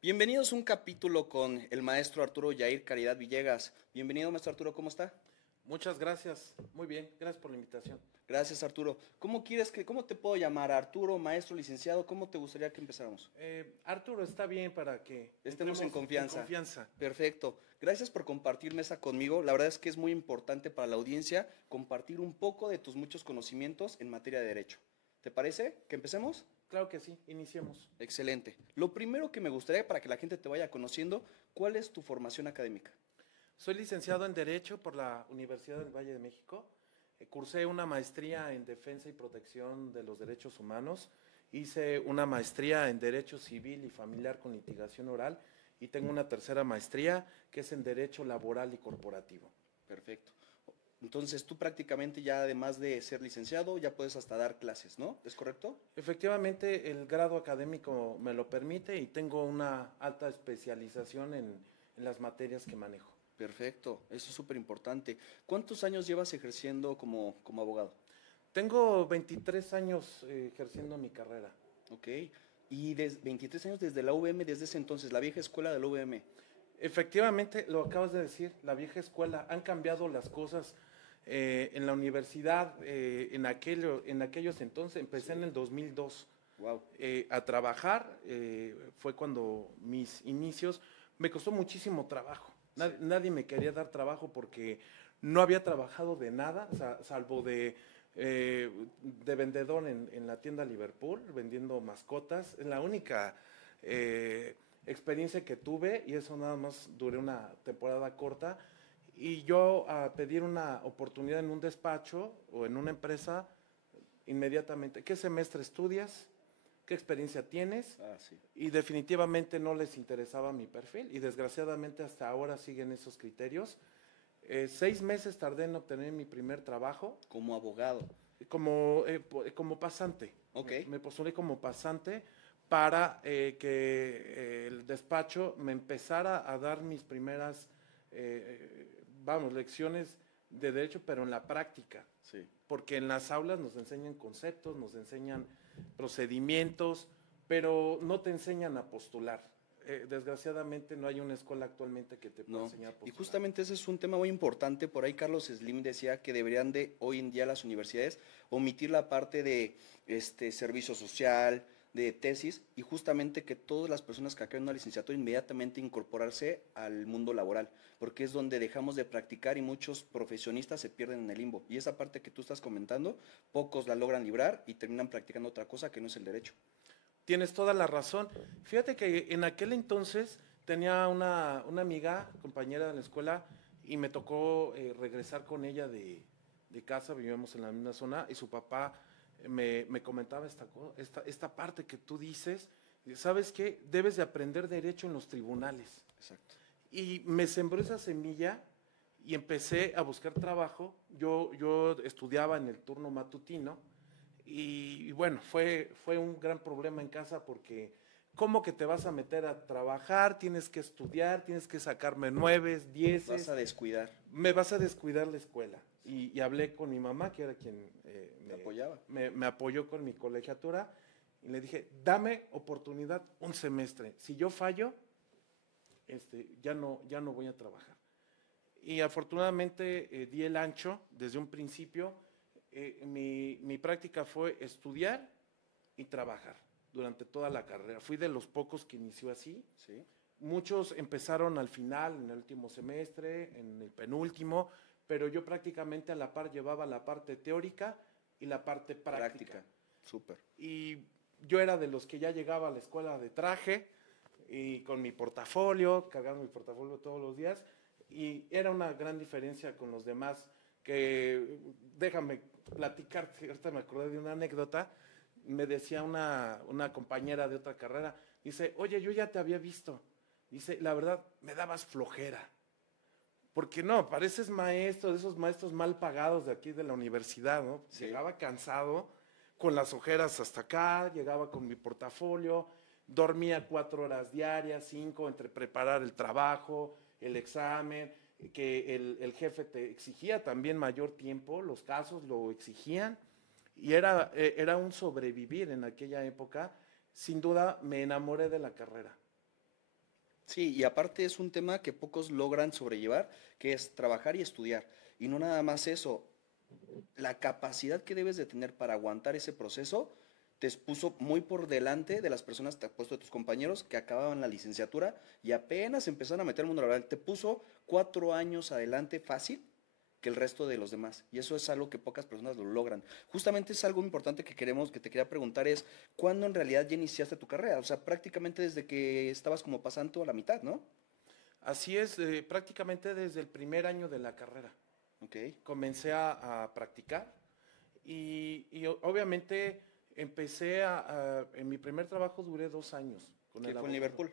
Bienvenidos a un capítulo con el maestro Arturo Yair Caridad Villegas. Bienvenido, maestro Arturo, ¿cómo está? Muchas gracias. Muy bien, gracias por la invitación. Gracias, Arturo. ¿Cómo te puedo llamar? Arturo, maestro, licenciado, ¿cómo te gustaría que empezáramos? Arturo, está bien para que Estemos en entremos en confianza. confianza. Perfecto. Gracias por compartir mesa conmigo. La verdad es que es muy importante para la audiencia compartir un poco de tus muchos conocimientos en materia de derecho. ¿Te parece que empecemos? Claro que sí, iniciemos. Excelente. Lo primero que me gustaría para que la gente te vaya conociendo, ¿cuál es tu formación académica? Soy licenciado en Derecho por la Universidad del Valle de México. Cursé una maestría en Defensa y Protección de los Derechos Humanos. Hice una maestría en Derecho Civil y Familiar con litigación oral. Y tengo una tercera maestría que es en Derecho Laboral y Corporativo. Perfecto. Entonces tú prácticamente ya además de ser licenciado ya puedes hasta dar clases, ¿no? ¿Es correcto? Efectivamente, el grado académico me lo permite y tengo una alta especialización en las materias que manejo. Perfecto, eso es súper importante. ¿Cuántos años llevas ejerciendo como abogado? Tengo 23 años ejerciendo mi carrera. Ok. Y 23 años desde la UVM, desde ese entonces, la vieja escuela de la UVM. Efectivamente, lo acabas de decir, la vieja escuela, han cambiado las cosas en la universidad, en aquellos entonces, empecé en el 2002 Wow. a trabajar, fue cuando mis inicios, me costó muchísimo trabajo, Sí. nadie me quería dar trabajo porque no había trabajado de nada, salvo de vendedor en la tienda Liverpool, vendiendo mascotas, es la única experiencia que tuve y eso nada más duré una temporada corta y yo a pedir una oportunidad en un despacho o en una empresa inmediatamente, ¿qué semestre estudias? ¿Qué experiencia tienes? Ah, sí. Y definitivamente no les interesaba mi perfil y desgraciadamente hasta ahora siguen esos criterios. 6 meses tardé en obtener mi primer trabajo Como abogado. como pasante. Ok. Me postulé como pasante para que el despacho me empezara a dar mis primeras, lecciones de derecho, pero en la práctica. Sí. Porque en las aulas nos enseñan conceptos, nos enseñan procedimientos, pero no te enseñan a postular. Desgraciadamente no hay una escuela actualmente que te pueda No, enseñar a y postular. justamente ese es un tema muy importante. Por ahí Carlos Slim decía que deberían de hoy en día las universidades omitir la parte de servicio social, de tesis, y justamente que todas las personas que acaben una licenciatura inmediatamente incorporarse al mundo laboral, porque es donde dejamos de practicar y muchos profesionistas se pierden en el limbo. Y esa parte que tú estás comentando, pocos la logran librar y terminan practicando otra cosa que no es el derecho. Tienes toda la razón. Fíjate que en aquel entonces tenía una amiga, compañera de la escuela, y me tocó regresar con ella de casa, vivíamos en la misma zona, y su papá me comentaba esta parte que tú dices, ¿sabes qué? Debes de aprender derecho en los tribunales. Exacto. Y me sembró esa semilla y empecé a buscar trabajo. Yo estudiaba en el turno matutino y bueno, fue un gran problema en casa porque ¿cómo que te vas a meter a trabajar? Tienes que estudiar, tienes que sacarme nueves, Vas a dieces, descuidar. me vas a descuidar la escuela. Y hablé con mi mamá, que era quien Te apoyaba. me apoyó con mi colegiatura, y le dije, dame oportunidad un semestre. Si yo fallo, ya no voy a trabajar. Y afortunadamente di el ancho desde un principio. Mi práctica fue estudiar y trabajar durante toda la carrera. Fui de los pocos que inició así. Sí. Muchos empezaron al final, en el último semestre, en el penúltimo, pero yo prácticamente a la par llevaba la parte teórica y la parte práctica. Práctica. Súper. Y yo era de los que ya llegaba a la escuela de traje y con mi portafolio, cargando mi portafolio todos los días, y era una gran diferencia con los demás, que déjame platicarte, ahorita me acordé de una anécdota, me decía una compañera de otra carrera, dice, oye, yo ya te había visto, dice, la verdad, me dabas flojera, porque no, pareces maestro, de esos maestros mal pagados de aquí de la universidad, ¿no? Sí. Llegaba cansado, con las ojeras hasta acá, llegaba con mi portafolio, dormía 4 horas diarias, 5, entre preparar el trabajo, el examen, que el jefe te exigía también mayor tiempo, los casos lo exigían, y era un sobrevivir en aquella época. Sin duda me enamoré de la carrera. Sí, y aparte es un tema que pocos logran sobrellevar, que es trabajar y estudiar. Y no nada más eso, la capacidad que debes de tener para aguantar ese proceso te puso muy por delante de las personas, te ha puesto de tus compañeros que acababan la licenciatura y apenas empezaron a meter el mundo laboral. Te puso 4 años adelante fácil que el resto de los demás. Y eso es algo que pocas personas lo logran. Justamente es algo importante que queremos, que te quería preguntar es, ¿cuándo en realidad ya iniciaste tu carrera? O sea, prácticamente desde que estabas como pasando a la mitad, ¿no? Así es, prácticamente desde el primer año de la carrera. Ok. Comencé a practicar obviamente empecé en mi primer trabajo duré 2 años con ¿Qué el fue en abogado. Liverpool?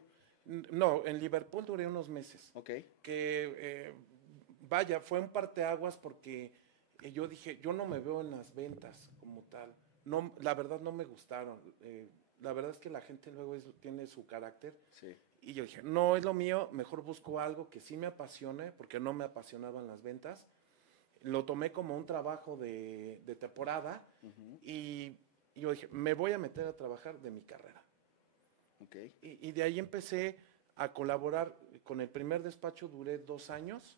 No, en Liverpool duré unos meses. Ok. Que vaya, fue un parteaguas porque yo dije, yo no me veo en las ventas como tal. No, la verdad no me gustaron. La verdad es que la gente luego tiene su carácter. Sí. Y yo dije, no es lo mío, mejor busco algo que sí me apasione, porque no me apasionaban las ventas. Lo tomé como un trabajo de temporada Ujú. y yo dije, me voy a meter a trabajar de mi carrera. Ok. Y de ahí empecé a colaborar con el primer despacho, duré 2 años,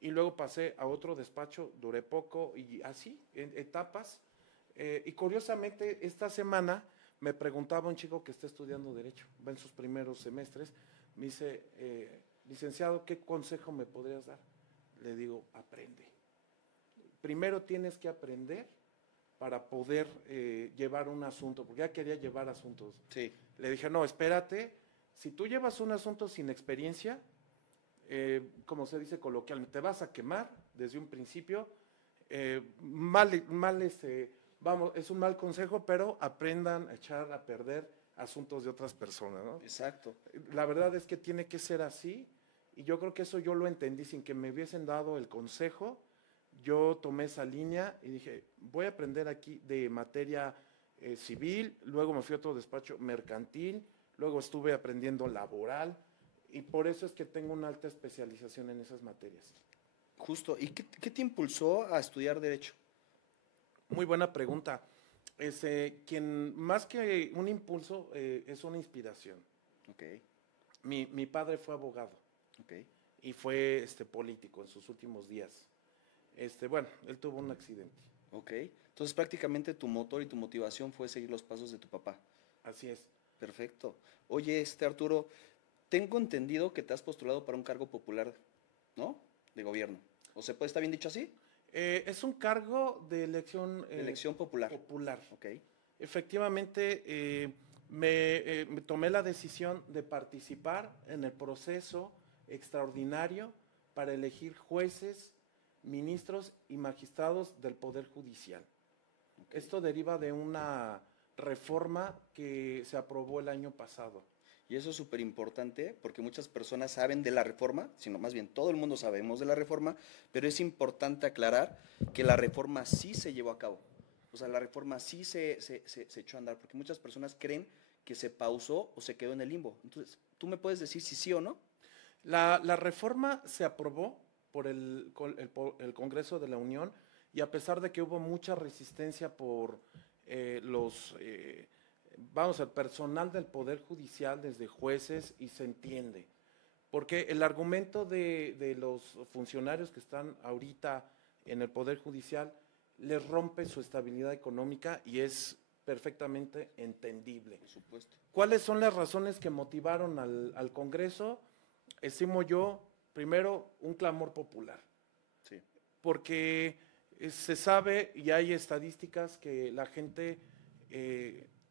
y luego pasé a otro despacho, duré poco, y así, en etapas. Y curiosamente, esta semana me preguntaba un chico que está estudiando Derecho, va en sus primeros semestres, me dice, licenciado, ¿qué consejo me podrías dar? Le digo, aprende. Primero tienes que aprender para poder llevar un asunto, porque ya quería llevar asuntos. Sí. Le dije, no, espérate, si tú llevas un asunto sin experiencia, como se dice coloquialmente, te vas a quemar desde un principio. Vamos, es un mal consejo, pero aprendan a echar a perder asuntos de otras personas, ¿no? Exacto. La verdad es que tiene que ser así, y yo creo que eso yo lo entendí sin que me hubiesen dado el consejo. Yo tomé esa línea y dije, voy a aprender aquí de materia civil, luego me fui a otro despacho mercantil, luego estuve aprendiendo laboral, y por eso es que tengo una alta especialización en esas materias. Justo. ¿Y qué te impulsó a estudiar Derecho? Muy buena pregunta. Quien más que un impulso es una inspiración. Ok. Mi padre fue abogado Ok. y fue político en sus últimos días. Bueno, él tuvo un accidente. Ok. Entonces prácticamente tu motor y tu motivación fue seguir los pasos de tu papá. Así es. Perfecto. Oye, Arturo, tengo entendido que te has postulado para un cargo popular, ¿no? De gobierno. ¿O se puede, está bien dicho así? Es un cargo de elección De elección popular. popular. Ok. Efectivamente, me tomé la decisión de participar en el proceso extraordinario para elegir jueces, ministros y magistrados del Poder Judicial. Ok. Esto deriva de una reforma que se aprobó el año pasado. Y eso es súper importante porque muchas personas saben de la reforma, sino más bien todo el mundo sabemos de la reforma, pero es importante aclarar que la reforma sí se llevó a cabo. O sea, la reforma sí se echó a andar, porque muchas personas creen que se pausó o se quedó en el limbo. Entonces, ¿tú me puedes decir si sí o no? La reforma se aprobó por el Congreso de la Unión, y a pesar de que hubo mucha resistencia por el personal del Poder Judicial, desde jueces, y se entiende. Porque el argumento de los funcionarios que están ahorita en el Poder Judicial les rompe su estabilidad económica, y es perfectamente entendible. Por supuesto. ¿Cuáles son las razones que motivaron al Congreso? Estimo yo, primero, un clamor popular, Sí. porque se sabe y hay estadísticas que la gente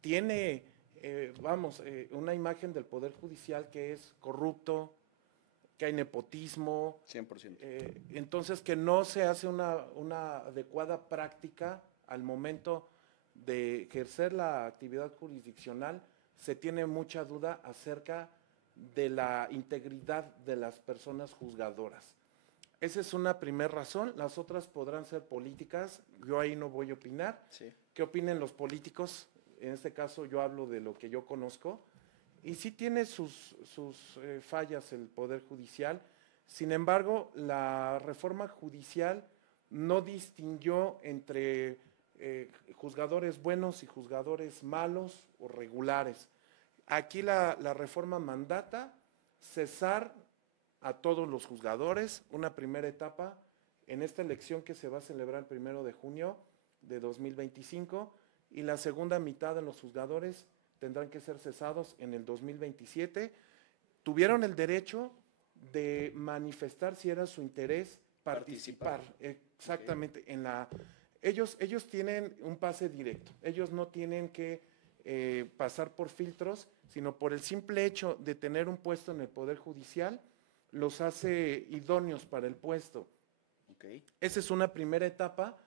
tiene, una imagen del Poder Judicial que es corrupto, que hay nepotismo, 100%. entonces que no se hace una adecuada práctica al momento de ejercer la actividad jurisdiccional. Se tiene mucha duda acerca de la integridad de las personas juzgadoras. Esa es una primera razón. Las otras podrán ser políticas, yo ahí no voy a opinar. Sí. ¿Qué opinen los políticos? En este caso yo hablo de lo que yo conozco. Y sí tiene sus fallas el Poder Judicial. Sin embargo, la reforma judicial no distinguió entre juzgadores buenos y juzgadores malos o regulares. Aquí la reforma mandata cesar a todos los juzgadores, una primera etapa en esta elección que se va a celebrar el 1 de junio de 2025, y la segunda mitad de los juzgadores tendrán que ser cesados en el 2027. Tuvieron el derecho de manifestar si era su interés participar. Exactamente. Okay. Ellos tienen un pase directo. Ellos no tienen que pasar por filtros, sino por el simple hecho de tener un puesto en el Poder Judicial, los hace idóneos para el puesto. Okay. Esa es una primera etapa.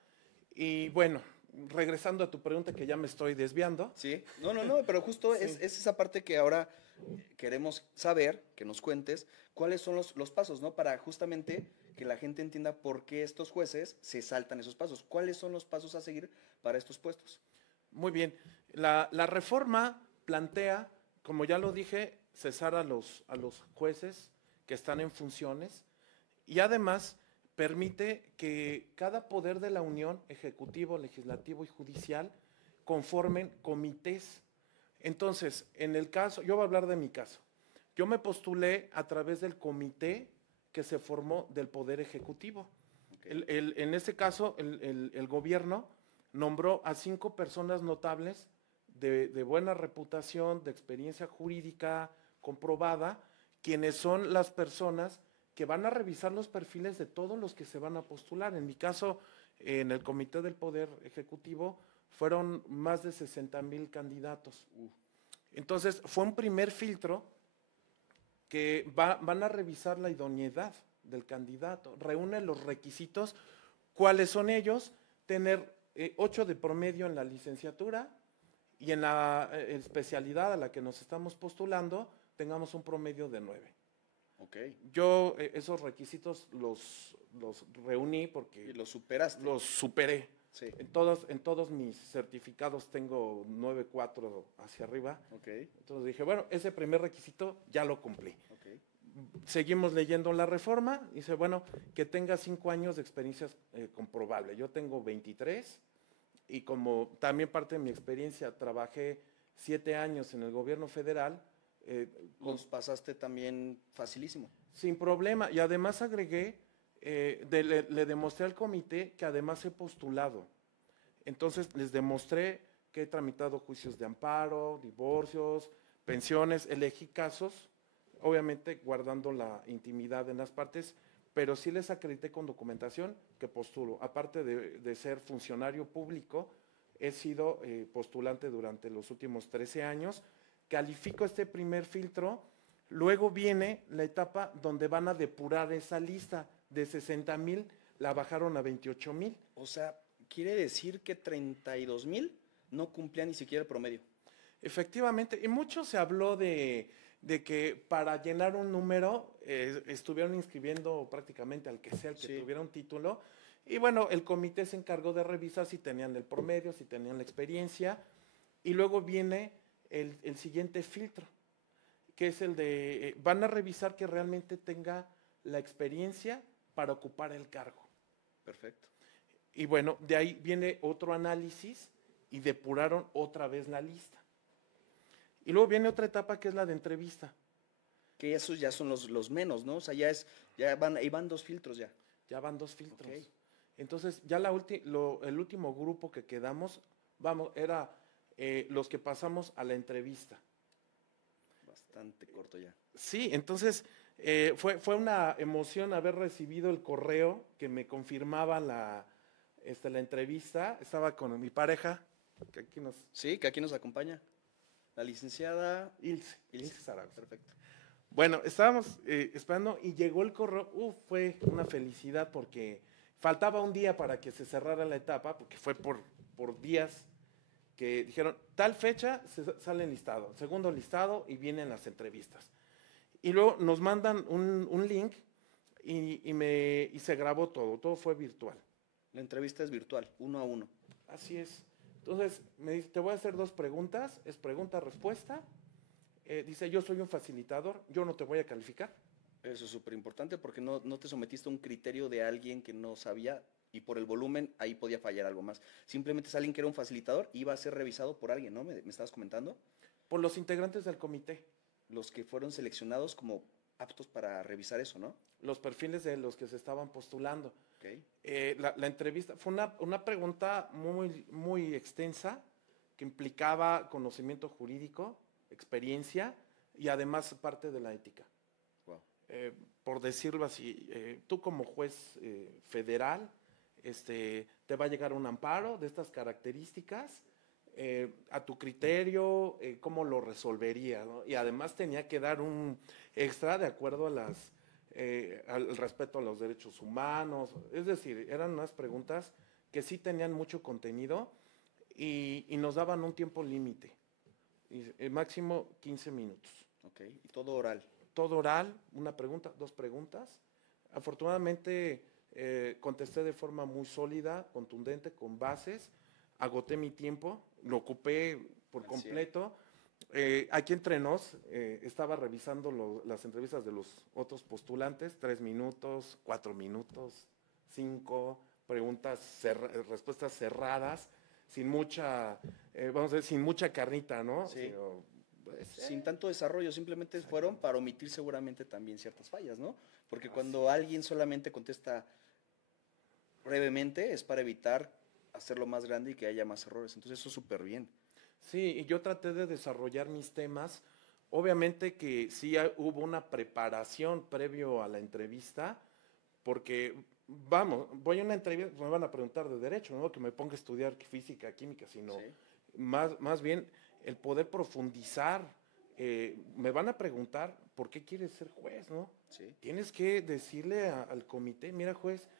Y bueno, regresando a tu pregunta, que ya me estoy desviando. Sí, no, pero justo sí. es esa parte que ahora queremos saber, que nos cuentes, cuáles son los pasos, ¿no? Para justamente que la gente entienda por qué estos jueces se saltan esos pasos. ¿Cuáles son los pasos a seguir para estos puestos? Muy bien. La reforma plantea, como ya lo dije, cesar a los jueces que están en funciones, y además permite que cada poder de la Unión, ejecutivo, legislativo y judicial, conformen comités. Entonces, en el caso, yo voy a hablar de mi caso. Yo me postulé a través del comité que se formó del Poder Ejecutivo. Okay. En este caso, el gobierno nombró a 5 personas notables de buena reputación, de experiencia jurídica comprobada, quienes son las personas que van a revisar los perfiles de todos los que se van a postular. En mi caso, en el Comité del Poder Ejecutivo, fueron más de 60,000 candidatos. Entonces, fue un primer filtro que van a revisar la idoneidad del candidato. Reúne los requisitos. ¿Cuáles son ellos? Tener 8 de promedio en la licenciatura, y en la especialidad a la que nos estamos postulando tengamos un promedio de 9. Okay. Yo esos requisitos los reuní porque… ¿Y los superaste? Los superé. Sí. En todos mis certificados tengo 9.4 hacia arriba. Okay. Entonces dije, bueno, ese primer requisito ya lo cumplí. Okay. Seguimos leyendo la reforma. Dice, bueno, que tenga 5 años de experiencia comprobable. Yo tengo 23, y como también parte de mi experiencia, trabajé 7 años en el gobierno federal. Los pasaste también facilísimo. Sin problema, y además agregué, le demostré al comité que además he postulado. Entonces les demostré que he tramitado juicios de amparo, divorcios, pensiones, elegí casos, obviamente guardando la intimidad en las partes, pero sí les acredité con documentación que postulo. Aparte de ser funcionario público, he sido postulante durante los últimos 13 años, califico este primer filtro. Luego viene la etapa donde van a depurar esa lista. De 60,000 la bajaron a 28,000. O sea, quiere decir que 32,000 no cumplían ni siquiera el promedio. Efectivamente, y mucho se habló de que para llenar un número estuvieron inscribiendo prácticamente al que sea, el que tuviera un título. Y bueno, el comité se encargó de revisar si tenían el promedio, si tenían la experiencia. Y luego viene el siguiente filtro, que es el de, van a revisar que realmente tenga la experiencia para ocupar el cargo. Perfecto. Y bueno, de ahí viene otro análisis y depuraron otra vez la lista. Y luego viene otra etapa que es la de entrevista. Que esos ya son los menos, ¿no? O sea, ahí van 2 filtros ya. Ya van 2 filtros. Okay. Entonces, ya el último grupo que quedamos, era los que pasamos a la entrevista. Bastante corto ya. Sí, entonces fue una emoción haber recibido el correo que me confirmaba la entrevista. Estaba con mi pareja, que aquí nos… Sí, que aquí nos acompaña. La licenciada Ilse Zaragoza. Perfecto. Bueno, estábamos esperando y llegó el correo. Fue una felicidad porque faltaba un día para que se cerrara la etapa, porque fue por días que dijeron, tal fecha sale listado, segundo listado y vienen las entrevistas. Y luego nos mandan un link y se grabó todo fue virtual. La entrevista es virtual, 1 a 1. Así es. Entonces me dice, te voy a hacer 2 preguntas, es pregunta-respuesta. Dice, yo soy un facilitador, yo no te voy a calificar. Eso es súper importante porque no te sometiste a un criterio de alguien que no sabía, y por el volumen ahí podía fallar algo más. Simplemente es alguien que era un facilitador y iba a ser revisado por alguien, ¿no? ¿Me estabas comentando? Por los integrantes del comité. Los que fueron seleccionados como aptos para revisar eso, ¿no? Los perfiles de los que se estaban postulando. Okay. La entrevista fue una pregunta muy, muy extensa que implicaba conocimiento jurídico, experiencia y además parte de la ética. Wow. Por decirlo así, tú como juez federal, te va a llegar un amparo de estas características, a tu criterio, cómo lo resolvería, ¿no? Y además tenía que dar un extra de acuerdo a al respeto a los derechos humanos, es decir, eran unas preguntas que sí tenían mucho contenido y nos daban un tiempo límite, máximo 15 minutos. Ok, y todo oral. Todo oral, una pregunta, 2 preguntas. Afortunadamente contesté de forma muy sólida, contundente, con bases, agoté mi tiempo, lo ocupé por completo. Aquí entre nos, estaba revisando las entrevistas de los otros postulantes, 3 minutos, 4 minutos, 5 preguntas, respuestas cerradas, sin mucha, vamos a decir, sin mucha carnita, ¿no? Sí. Sino, pues, sin tanto desarrollo, simplemente fueron para omitir seguramente también ciertas fallas, ¿no? Porque cuando alguien solamente contesta brevemente es para evitar hacerlo más grande y que haya más errores. Entonces eso es súper bien. Sí, y yo traté de desarrollar mis temas. Obviamente que sí hubo una preparación previo a la entrevista, porque, vamos, voy a una entrevista, me van a preguntar de derecho, no que me ponga a estudiar física, química, sino más bien el poder profundizar. Me van a preguntar por qué quieres ser juez, ¿no? Sí. Tienes que decirle al comité, mira juez,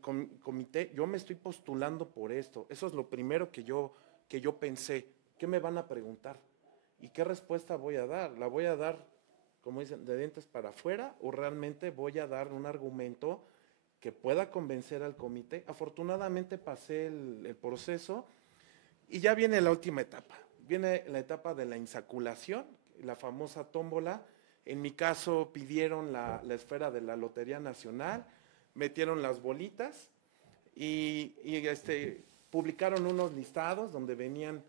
comité, yo me estoy postulando por esto. Eso es lo primero que yo pensé. ¿Qué me van a preguntar? ¿Y qué respuesta voy a dar? ¿La voy a dar, como dicen, de dientes para afuera o realmente voy a dar un argumento que pueda convencer al comité? Afortunadamente pasé el proceso y ya viene la última etapa. Viene la etapa de la insaculación, la famosa tómbola. En mi caso pidieron la esfera de la Lotería Nacional, metieron las bolitas y publicaron unos listados donde venían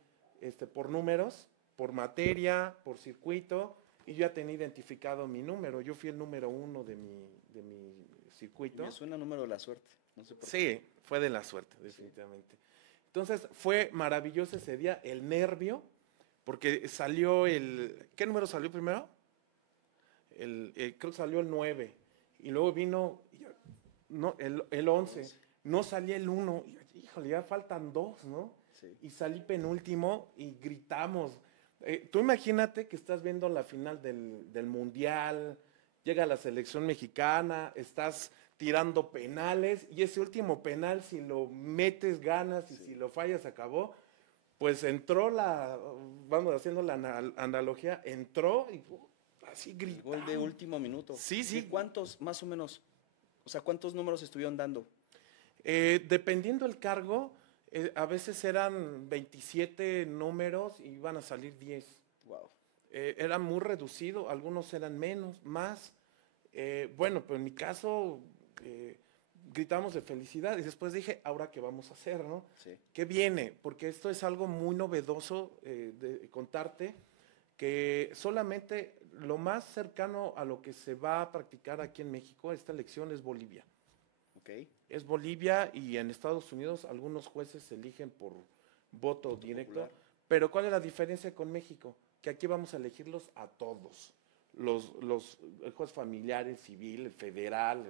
por números, por materia, por circuito, y yo ya tenía identificado mi número. Yo fui el número 1 de mi circuito. Me suena número de la suerte, no sé por qué. Sí, fue de la suerte, definitivamente. Sí. Entonces, fue maravilloso ese día, el nervio, porque salió ¿qué número salió primero? Creo que salió el 9, y luego vino el 11, no salía el 1, híjole, ya faltan 2, ¿no? Sí. Y salí penúltimo y gritamos. Tú imagínate que estás viendo la final del Mundial, llega la selección mexicana, estás tirando penales y ese último penal, si lo metes ganas y si lo fallas acabó, pues entró vamos haciendo la analogía, entró y así gritó. Gol de último minuto. Sí, sí. ¿Y cuántos más o menos, o sea, cuántos números estuvieron dando? Dependiendo el cargo, a veces eran 27 números y iban a salir 10. Wow. Era muy reducido, algunos eran menos, más. Bueno, pero en mi caso gritamos de felicidad y después dije, ¿ahora qué vamos a hacer, no? Sí. ¿Qué viene? Porque esto es algo muy novedoso de contarte, que solamente lo más cercano a lo que se va a practicar aquí en México, esta elección, es Bolivia. Okay. Es Bolivia y en Estados Unidos algunos jueces se eligen por voto directo. Popular. Pero ¿cuál es la diferencia con México? Que aquí vamos a elegirlos a todos. El juez familiar, el civil, el federal,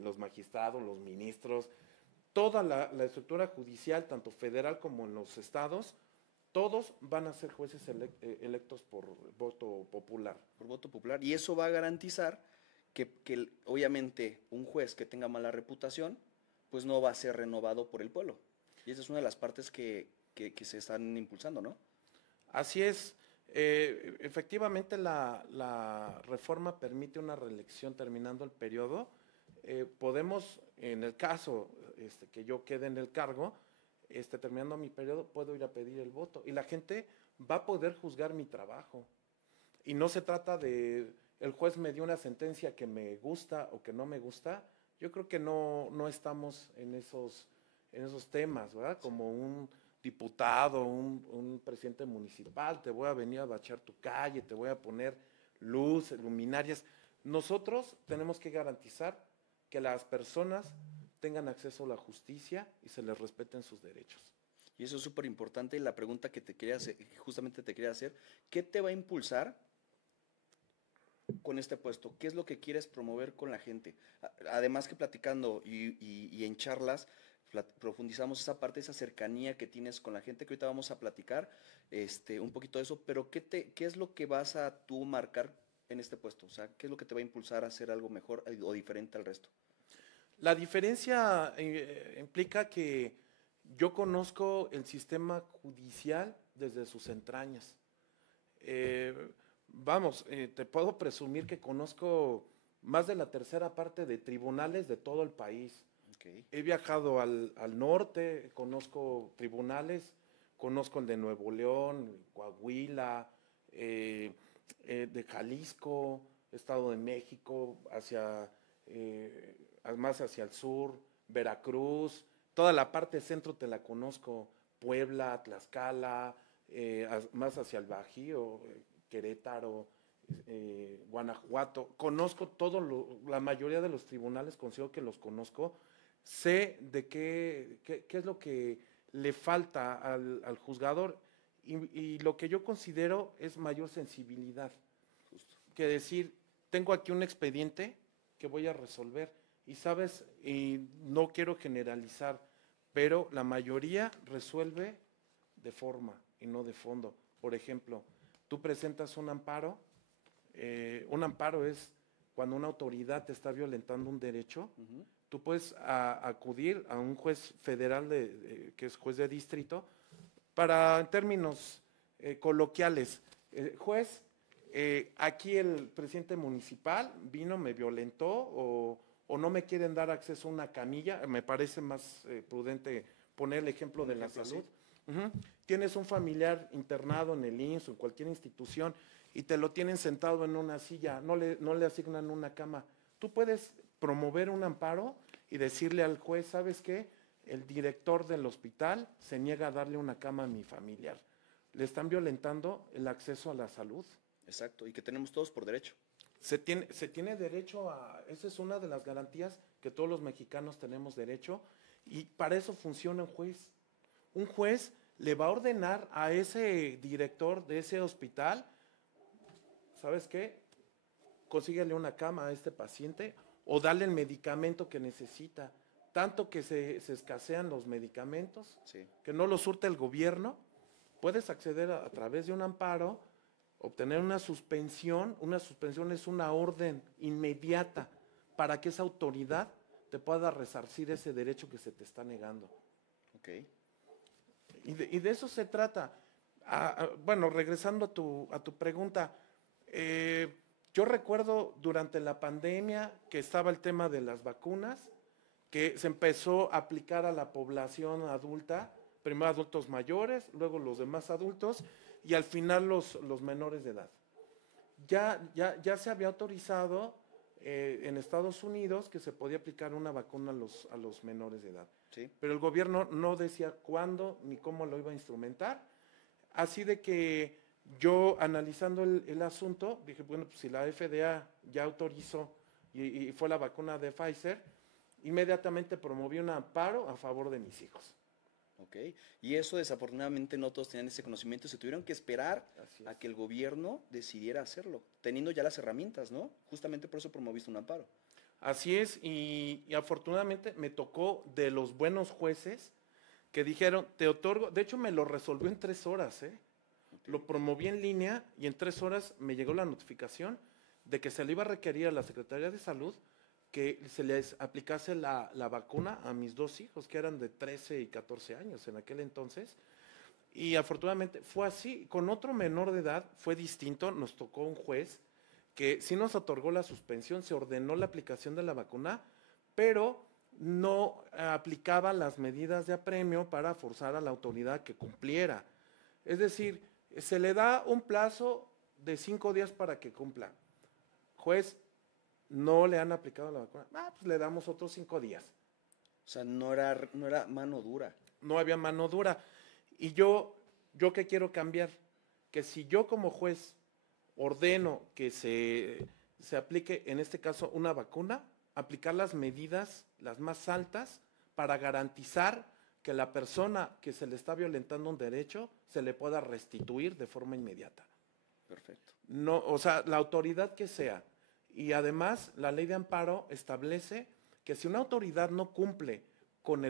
los magistrados, los ministros, toda la estructura judicial, tanto federal como en los estados, todos van a ser jueces electos por voto popular. Por voto popular. Y eso va a garantizar que obviamente un juez que tenga mala reputación, pues no va a ser renovado por el pueblo. Y esa es una de las partes que se están impulsando, ¿no? Así es. Efectivamente la reforma permite una reelección terminando el periodo. Podemos, en el caso que yo quede en el cargo, terminando mi periodo, puedo ir a pedir el voto. Y la gente va a poder juzgar mi trabajo. Y no se trata de el juez me dio una sentencia que me gusta o que no me gusta. Yo creo que no estamos en esos temas, ¿verdad? Como un diputado, un presidente municipal, te voy a venir a bachar tu calle, te voy a poner luz, luminarias. Nosotros tenemos que garantizar que las personas tengan acceso a la justicia y se les respeten sus derechos. Y eso es súper importante. La pregunta que te quería hacer, que justamente te quería hacer, ¿qué te va a impulsar con este puesto? ¿Qué es lo que quieres promover con la gente? Además que platicando y en charlas, profundizamos esa parte, esa cercanía que tienes con la gente, que ahorita vamos a platicar un poquito de eso, pero ¿qué es lo que vas a tú marcar en este puesto? O sea, ¿qué es lo que te va a impulsar a hacer algo mejor o diferente al resto? La diferencia implica que yo conozco el sistema judicial desde sus entrañas. Eh, te puedo presumir que conozco más de la tercera parte de tribunales de todo el país. Okay. He viajado al norte, conozco tribunales, conozco el de Nuevo León, Coahuila, de Jalisco, Estado de México, más hacia el sur, Veracruz, toda la parte centro te la conozco, Puebla, Tlaxcala, más hacia el Bajío, Querétaro, Guanajuato. Conozco la mayoría de los tribunales, considero que los conozco. Sé de qué es lo que le falta al juzgador y lo que yo considero es mayor sensibilidad. Justo. Que decir, tengo aquí un expediente que voy a resolver y sabes, y no quiero generalizar, pero la mayoría resuelve de forma y no de fondo. Por ejemplo, tú presentas un amparo es cuando una autoridad te está violentando un derecho. Uh-huh. Tú puedes acudir a un juez federal que es juez de distrito para, en términos coloquiales, juez, aquí el presidente municipal vino, me violentó o no me quieren dar acceso a una camilla. Me parece más prudente poner el ejemplo de la salud. Sí. Uh-huh. Tienes un familiar internado en el IMSS o en cualquier institución y te lo tienen sentado en una silla, no le asignan una cama. Tú puedes promover un amparo y decirle al juez, ¿sabes qué? El director del hospital se niega a darle una cama a mi familiar. Le están violentando el acceso a la salud. Exacto, y que tenemos todos por derecho. Se tiene derecho esa es una de las garantías que todos los mexicanos tenemos derecho, y para eso funciona un juez. Un juez le va a ordenar a ese director de ese hospital, ¿sabes qué? Consíguele una cama a este paciente o dale el medicamento que necesita. Tanto que se escasean los medicamentos, sí, que no los surte el gobierno, puedes acceder a través de un amparo, obtener una suspensión. Una suspensión es una orden inmediata para que esa autoridad te pueda resarcir ese derecho que se te está negando. Okay. Y de eso se trata. Bueno, regresando a tu pregunta, yo recuerdo durante la pandemia que estaba el tema de las vacunas, que se empezó a aplicar a la población adulta, primero adultos mayores, luego los demás adultos y al final los menores de edad. Ya se había autorizado en Estados Unidos que se podía aplicar una vacuna a los menores de edad. Sí. Pero el gobierno no decía cuándo ni cómo lo iba a instrumentar. Así de que yo, analizando el asunto, dije, bueno, pues si la FDA ya autorizó y fue la vacuna de Pfizer, inmediatamente promoví un amparo a favor de mis hijos. Ok, y eso desafortunadamente no todos tenían ese conocimiento, se tuvieron que esperar a que el gobierno decidiera hacerlo, teniendo ya las herramientas, ¿no? Justamente por eso promoviste un amparo. Así es, y afortunadamente me tocó de los buenos jueces que dijeron, te otorgo, de hecho me lo resolvió en 3 horas, ¿eh? Okay. Lo promoví en línea y en 3 horas me llegó la notificación de que se le iba a requerir a la Secretaría de Salud que se les aplicase la vacuna a mis 2 hijos, que eran de 13 y 14 años en aquel entonces. Y afortunadamente fue así. Con otro menor de edad fue distinto, nos tocó un juez que sí nos otorgó la suspensión, se ordenó la aplicación de la vacuna, pero no aplicaba las medidas de apremio para forzar a la autoridad que cumpliera. Es decir, se le da un plazo de 5 días para que cumpla. Juez, no le han aplicado la vacuna, pues le damos otros 5 días. O sea, no era mano dura. No había mano dura. Y yo ¿qué quiero cambiar? Que si yo como juez ordeno que se se aplique, en este caso, una vacuna, aplicar las medidas las más altas para garantizar que la persona que se le está violentando un derecho se le pueda restituir de forma inmediata. Perfecto. No, o sea, la autoridad que sea. Y además, la ley de amparo establece que si una autoridad no cumple con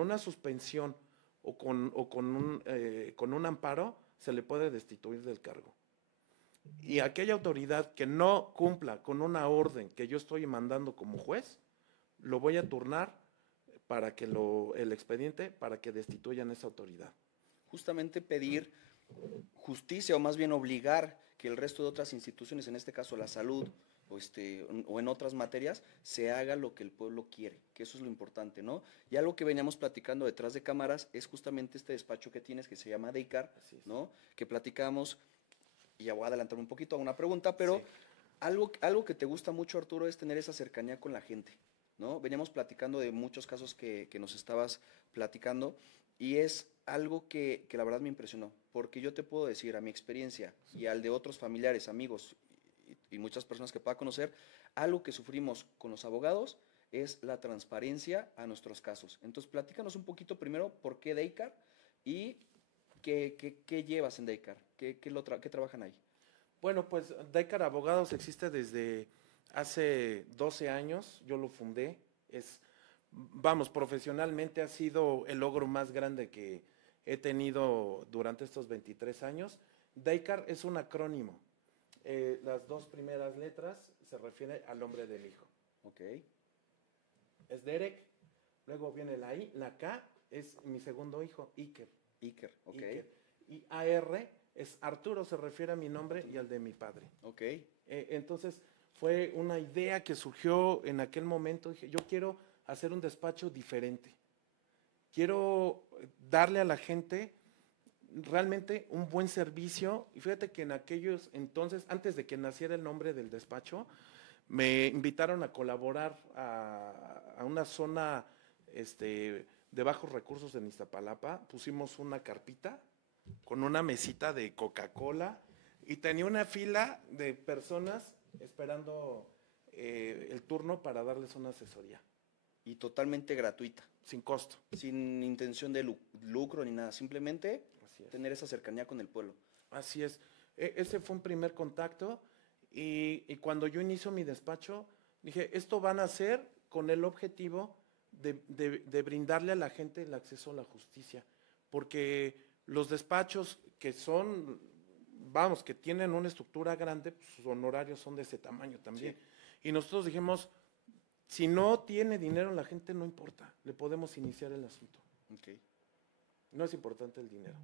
una suspensión o con un amparo, se le puede destituir del cargo. Y aquella autoridad que no cumpla con una orden que yo estoy mandando como juez, lo voy a turnar para que el expediente, para que destituyan esa autoridad. Justamente pedir justicia, o más bien obligar que el resto de otras instituciones, en este caso la salud, o en otras materias, se haga lo que el pueblo quiere, que eso es lo importante, ¿no? Y algo que veníamos platicando detrás de cámaras es justamente este despacho que tienes, que se llama Daycar, ¿no? Que platicamos, y ya voy a adelantar un poquito a una pregunta, pero sí. Algo que te gusta mucho, Arturo, es tener esa cercanía con la gente, ¿no? Veníamos platicando de muchos casos que nos estabas platicando, y es algo que la verdad me impresionó, porque yo te puedo decir, a mi experiencia y al de otros familiares, amigos y muchas personas que pueda conocer, algo que sufrimos con los abogados es la transparencia a nuestros casos. Entonces, platícanos un poquito primero por qué Daycar y qué llevas en Daycar, qué trabajan ahí. Bueno, pues Daycar Abogados existe desde hace 12 años, yo lo fundé, profesionalmente ha sido el logro más grande que he tenido durante estos 23 años. Daycar es un acrónimo. Las dos primeras letras se refieren al nombre del hijo. Ok. Es Derek, luego viene la I, la K es mi segundo hijo, Iker. Iker, ok. Iker. Y AR es Arturo, se refiere a mi nombre y al de mi padre. Ok. Entonces, fue una idea que surgió en aquel momento. Dije, yo quiero hacer un despacho diferente. Quiero darle a la gente realmente un buen servicio. Y fíjate que en aquellos entonces, antes de que naciera el nombre del despacho, me invitaron a colaborar a una zona de bajos recursos en Iztapalapa. Pusimos una carpita con una mesita de Coca-Cola y tenía una fila de personas esperando el turno para darles una asesoría. Y totalmente gratuita. Sin costo. Sin intención de lucro ni nada, simplemente tener esa cercanía con el pueblo. Así es. Ese fue un primer contacto y cuando yo inicio mi despacho, dije, esto van a hacer con el objetivo de brindarle a la gente el acceso a la justicia, porque los despachos que son, que tienen una estructura grande, pues sus honorarios son de ese tamaño también. Sí. Y nosotros dijimos, si no tiene dinero la gente, no importa, le podemos iniciar el asunto. Okay. No es importante el dinero.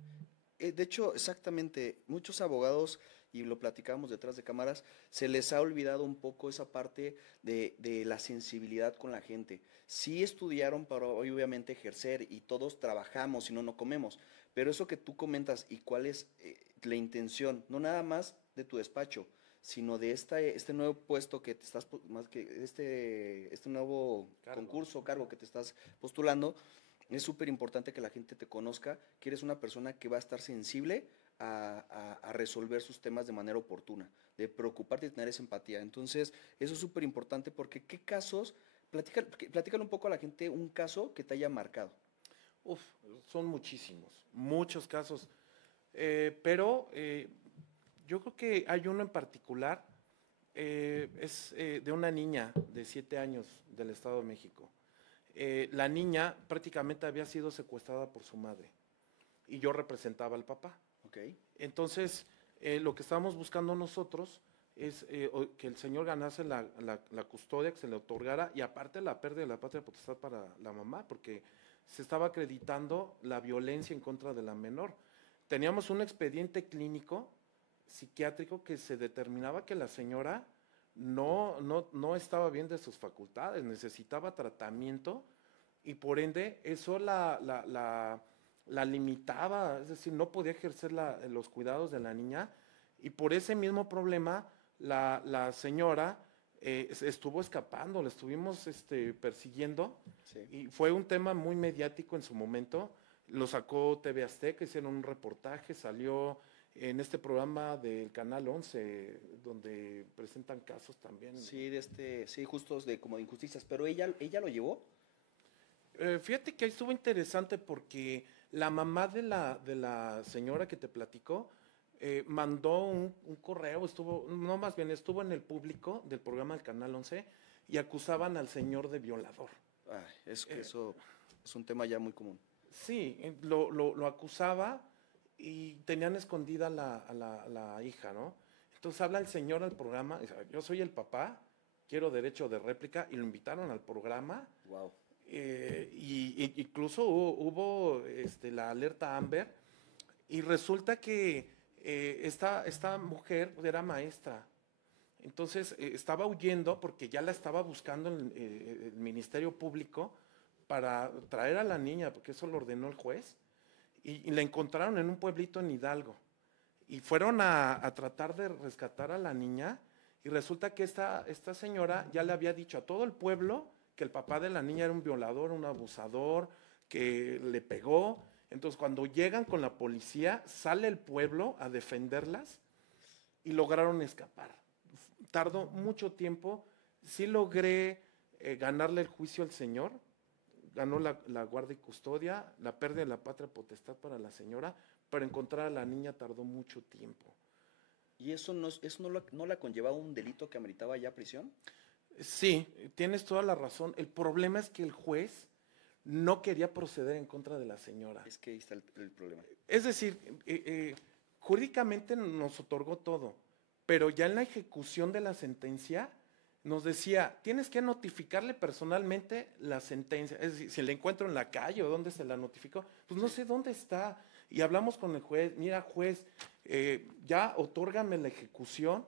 De hecho, exactamente, muchos abogados, y lo platicábamos detrás de cámaras, se les ha olvidado un poco esa parte de la sensibilidad con la gente. Sí estudiaron para hoy obviamente ejercer y todos trabajamos, si no, no comemos, pero eso que tú comentas y cuál es la intención, no nada más de tu despacho, sino de este nuevo puesto que te estás, más que este nuevo cargo que te estás postulando. Es súper importante que la gente te conozca, que eres una persona que va a estar sensible a resolver sus temas de manera oportuna, de preocuparte y tener esa empatía. Entonces, eso es súper importante porque ¿qué casos? Platícale un poco a la gente un caso que te haya marcado. Son muchos casos, pero yo creo que hay uno en particular, es de una niña de 7 años del Estado de México. La niña prácticamente había sido secuestrada por su madre y yo representaba al papá. Okay. Entonces, lo que estábamos buscando nosotros es que el señor ganase la custodia, que se le otorgara, y aparte la pérdida de la patria potestad para la mamá, porque se estaba acreditando la violencia en contra de la menor. Teníamos un expediente clínico, psiquiátrico, que se determinaba que la señora no estaba bien de sus facultades, necesitaba tratamiento y por ende eso la limitaba, es decir, no podía ejercer los cuidados de la niña y por ese mismo problema la señora estuvo escapando, la estuvimos persiguiendo. Sí. Y fue un tema muy mediático en su momento, lo sacó TV Azteca, hicieron un reportaje, salió en este programa del Canal 11, donde presentan casos también. Sí, sí, justos de como de injusticias, pero ella lo llevó. Fíjate que ahí estuvo interesante porque la mamá de la señora que te platicó mandó un correo, no, más bien estuvo en el público del programa del Canal 11 y acusaban al señor de violador. Ay, es que eso es un tema ya muy común. Sí, lo acusaba y tenían escondida a la hija, ¿no? Entonces habla el señor al programa, dice, yo soy el papá, quiero derecho de réplica, y lo invitaron al programa. Wow. Y incluso hubo la alerta Amber, y resulta que esta mujer era maestra. Entonces estaba huyendo porque ya la estaba buscando el Ministerio Público para traer a la niña, porque eso lo ordenó el juez, y la encontraron en un pueblito en Hidalgo. Y fueron a tratar de rescatar a la niña, y resulta que esta señora ya le había dicho a todo el pueblo que el papá de la niña era un violador, un abusador, que le pegó. Entonces cuando llegan con la policía, sale el pueblo a defenderlas y lograron escapar. Tardó mucho tiempo, sí logré ganarle el juicio al señor, ganó la guardia y custodia, la pérdida de la patria potestad para la señora, pero encontrar a la niña tardó mucho tiempo. ¿Y eso no la conllevaba un delito que ameritaba ya prisión? Sí, tienes toda la razón. El problema es que el juez no quería proceder en contra de la señora. Es que ahí está el problema. Es decir, jurídicamente nos otorgó todo, pero ya en la ejecución de la sentencia nos decía, tienes que notificarle personalmente la sentencia. Es decir, si la encuentro en la calle o dónde se la notificó, pues no sé dónde está. Y hablamos con el juez, mira juez, ya otórgame la ejecución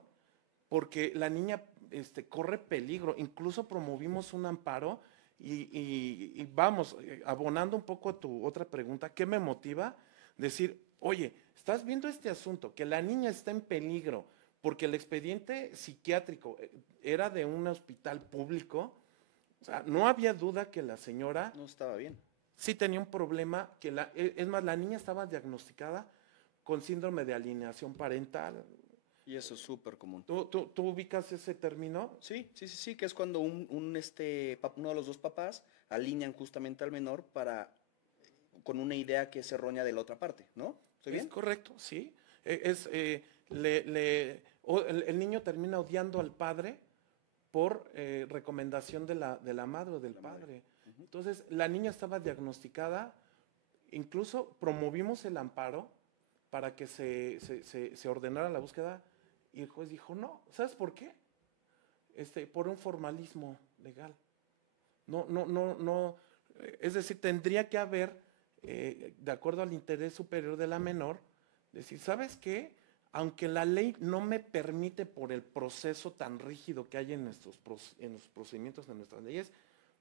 porque la niña corre peligro. Incluso promovimos un amparo y vamos, abonando un poco a tu otra pregunta, ¿qué me motiva? Decir, oye, estás viendo este asunto, que la niña está en peligro, porque el expediente psiquiátrico era de un hospital público, o sea, no había duda que la señora no estaba bien. Sí tenía un problema, es más, la niña estaba diagnosticada con síndrome de alienación parental. Y eso es súper común. ¿Tú ubicas ese término? Sí, que es cuando uno de los dos papás alinean justamente al menor con una idea que es errónea de la otra parte, ¿no? ¿Estoy bien? Es correcto, sí. El niño termina odiando al padre por recomendación de la madre o del padre. Uh-huh. Entonces, la niña estaba diagnosticada, incluso promovimos el amparo para que se ordenara la búsqueda, y el juez dijo, no, ¿sabes por qué? Por un formalismo legal. No, es decir, tendría que haber, de acuerdo al interés superior de la menor, decir, ¿sabes qué? Aunque la ley no me permite por el proceso tan rígido que hay en los procedimientos de nuestras leyes,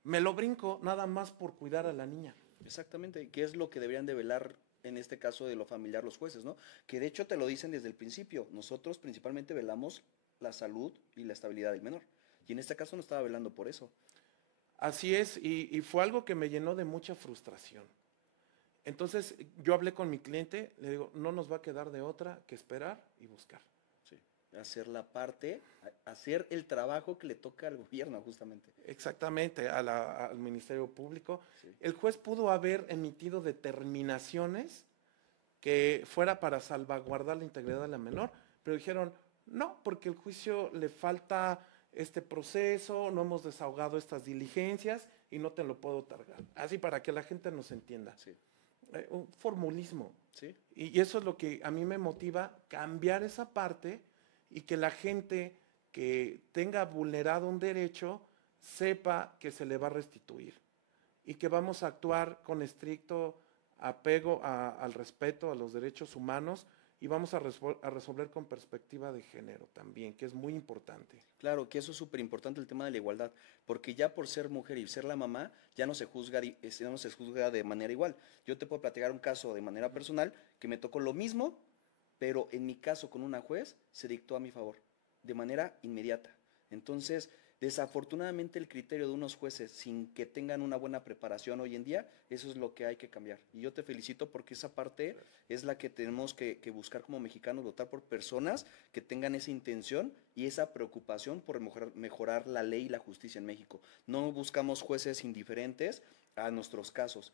me lo brinco nada más por cuidar a la niña. Exactamente, que es lo que deberían de velar en este caso de lo familiar los jueces, ¿no? Que de hecho te lo dicen desde el principio, nosotros principalmente velamos la salud y la estabilidad del menor, y en este caso no estaba velando por eso. Así es, y fue algo que me llenó de mucha frustración. Entonces yo hablé con mi cliente, le digo, no nos va a quedar de otra que esperar y buscar. Sí, hacer la parte, hacer el trabajo que le toca al gobierno justamente. Exactamente, al Ministerio Público. Sí. El juez pudo haber emitido determinaciones que fuera para salvaguardar la integridad de la menor, pero dijeron, no, porque el juicio le falta este proceso, no hemos desahogado estas diligencias y no te lo puedo otorgar. Así para que la gente nos entienda. Sí. Un formulismo. Sí. Y eso es lo que a mí me motiva, cambiar esa parte y que la gente que tenga vulnerado un derecho sepa que se le va a restituir y que vamos a actuar con estricto apego al respeto a los derechos humanos y vamos a resolver con perspectiva de género también, que es muy importante. Claro, que eso es súper importante el tema de la igualdad, porque ya por ser mujer y ser la mamá, ya no se juzga de manera igual. Yo te puedo platicar un caso de manera personal que me tocó lo mismo, pero en mi caso con una juez se dictó a mi favor, de manera inmediata. Entonces, Desafortunadamente el criterio de unos jueces sin que tengan una buena preparación hoy en día, eso es lo que hay que cambiar. Y yo te felicito porque esa parte es la que tenemos que buscar como mexicanos, votar por personas que tengan esa intención y esa preocupación por mejorar la ley y la justicia en México. No buscamos jueces indiferentes a nuestros casos.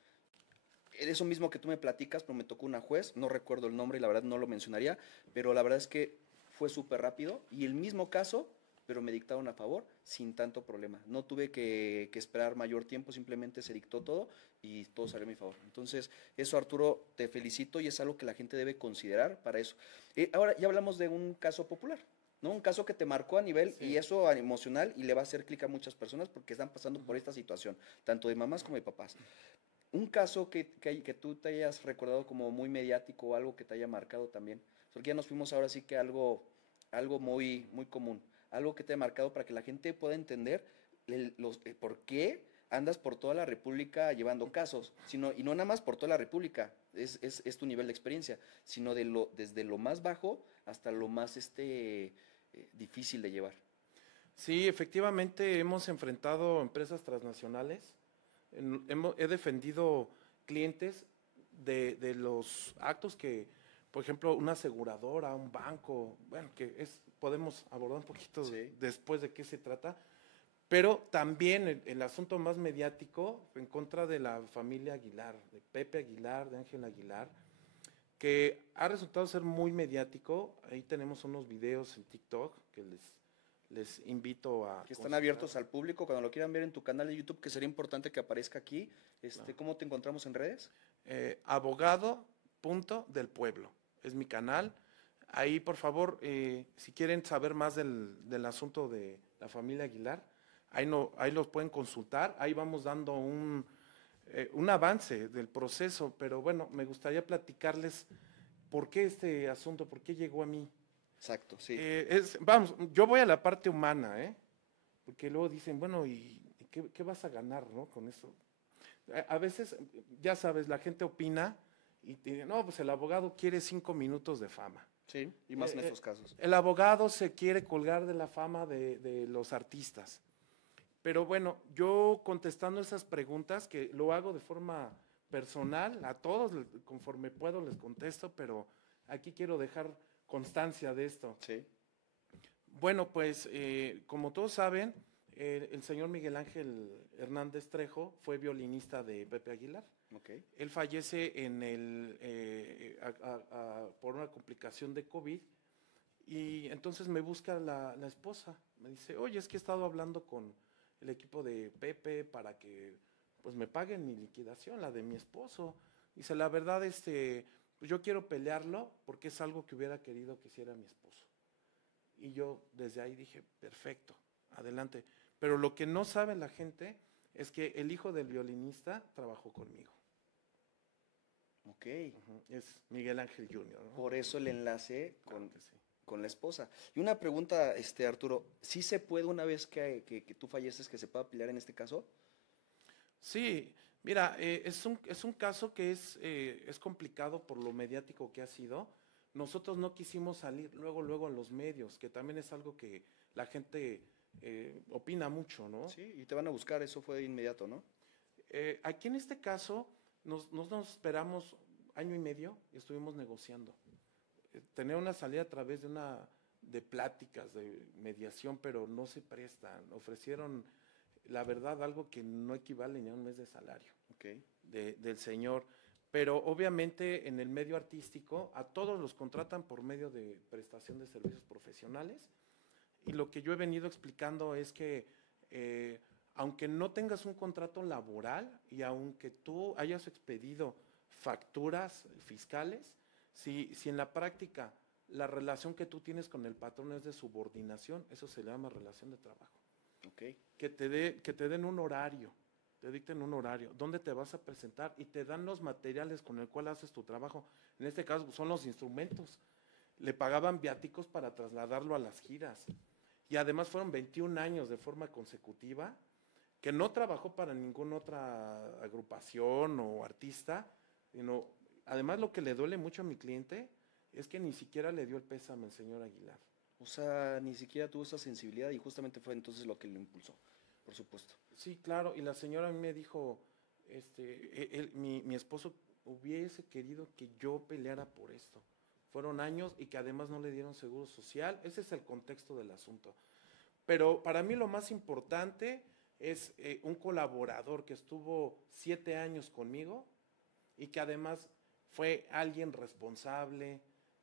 Eso mismo que tú me platicas, pero me tocó una juez, no recuerdo el nombre y la verdad no lo mencionaría, pero la verdad es que fue súper rápido y el mismo caso, pero me dictaron a favor sin tanto problema. No tuve que esperar mayor tiempo, simplemente se dictó todo y todo salió a mi favor. Entonces, eso Arturo, te felicito y es algo que la gente debe considerar para eso. Ahora, ya hablamos de un caso popular, ¿no? Un caso que te marcó a nivel Sí. y eso emocional y le va a hacer clic a muchas personas porque están pasando por esta situación, tanto de mamás como de papás. Un caso que tú te hayas recordado como muy mediático o algo que te haya marcado también. Porque ya nos fuimos ahora sí que algo muy, muy común. Algo que te haya marcado para que la gente pueda entender por qué andas por toda la República llevando casos. Y no nada más por toda la República, es tu nivel de experiencia, sino desde lo más bajo hasta lo más difícil de llevar. Sí, efectivamente hemos enfrentado empresas transnacionales. He defendido clientes de los actos que, por ejemplo, una aseguradora, un banco, bueno, podemos abordar un poquito Sí. después de qué se trata, pero también el asunto más mediático en contra de la familia Aguilar, de Pepe Aguilar, de Ángel Aguilar, que ha resultado ser muy mediático. Ahí tenemos unos videos en TikTok que les invito a Que están consultar. abiertos al público cuando lo quieran ver en tu canal de YouTube, que sería importante que aparezca aquí. ¿Cómo te encontramos en redes? Abogado.del pueblo, es mi canal. Ahí, por favor, si quieren saber más del asunto de la familia Aguilar, ahí los pueden consultar. Ahí vamos dando un avance del proceso, pero bueno, me gustaría platicarles por qué este asunto, por qué llegó a mí. Exacto, sí. Vamos, yo voy a la parte humana, porque luego dicen, bueno, ¿y qué vas a ganar, no, con eso? A veces, ya sabes, la gente opina y te dice, no, pues el abogado quiere 5 minutos de fama. Sí, y más en estos casos. El abogado se quiere colgar de la fama de los artistas. Pero bueno, yo contestando esas preguntas, que lo hago de forma personal, a todos conforme puedo les contesto, pero aquí quiero dejar constancia de esto. Sí. Bueno, pues como todos saben, el señor Miguel Ángel Hernández Trejo fue violinista de Pepe Aguilar. Okay. Él fallece por una complicación de COVID y entonces me busca la esposa. Me dice, oye, es que he estado hablando con el equipo de Pepe para que pues me paguen mi liquidación, la de mi esposo. Dice, la verdad, pues yo quiero pelearlo porque es algo que hubiera querido que hiciera mi esposo. Y yo desde ahí dije, perfecto, adelante. Pero lo que no sabe la gente es que el hijo del violinista trabajó conmigo. Ok. Es Miguel Ángel Jr., ¿no? Por eso el enlace Claro que sí. con la esposa. Y una pregunta, Arturo, ¿sí se puede una vez que tú falleces que se pueda pelear en este caso? Sí, mira, es un caso que es complicado por lo mediático que ha sido. Nosotros no quisimos salir luego en los medios, que también es algo que la gente opina mucho, ¿no? Sí, y te van a buscar, eso fue de inmediato, ¿no? Aquí en este caso nos esperamos año y medio y estuvimos negociando. Tener una salida a través de pláticas, de mediación, pero no se prestan. Ofrecieron, la verdad, algo que no equivale ni a un mes de salario Okay. del señor. Pero obviamente en el medio artístico a todos los contratan por medio de prestación de servicios profesionales. Y lo que yo he venido explicando es que aunque no tengas un contrato laboral y aunque tú hayas expedido facturas fiscales, si en la práctica la relación que tú tienes con el patrón es de subordinación, eso se le llama relación de trabajo. Okay. Que te den un horario, te dicten un horario, dónde te vas a presentar y te dan los materiales con el cual haces tu trabajo. En este caso son los instrumentos. Le pagaban viáticos para trasladarlo a las giras. Y además fueron 21 años de forma consecutiva que no trabajó para ninguna otra agrupación o artista, sino, además lo que le duele mucho a mi cliente es que ni siquiera le dio el pésame al señor Aguilar. O sea, ni siquiera tuvo esa sensibilidad y justamente fue entonces lo que lo impulsó, por supuesto. Sí, claro, y la señora a mí me dijo, mi esposo hubiese querido que yo peleara por esto. Fueron años y que además no le dieron seguro social. Ese es el contexto del asunto. Pero para mí lo más importante es un colaborador que estuvo 7 años conmigo y que además fue alguien responsable,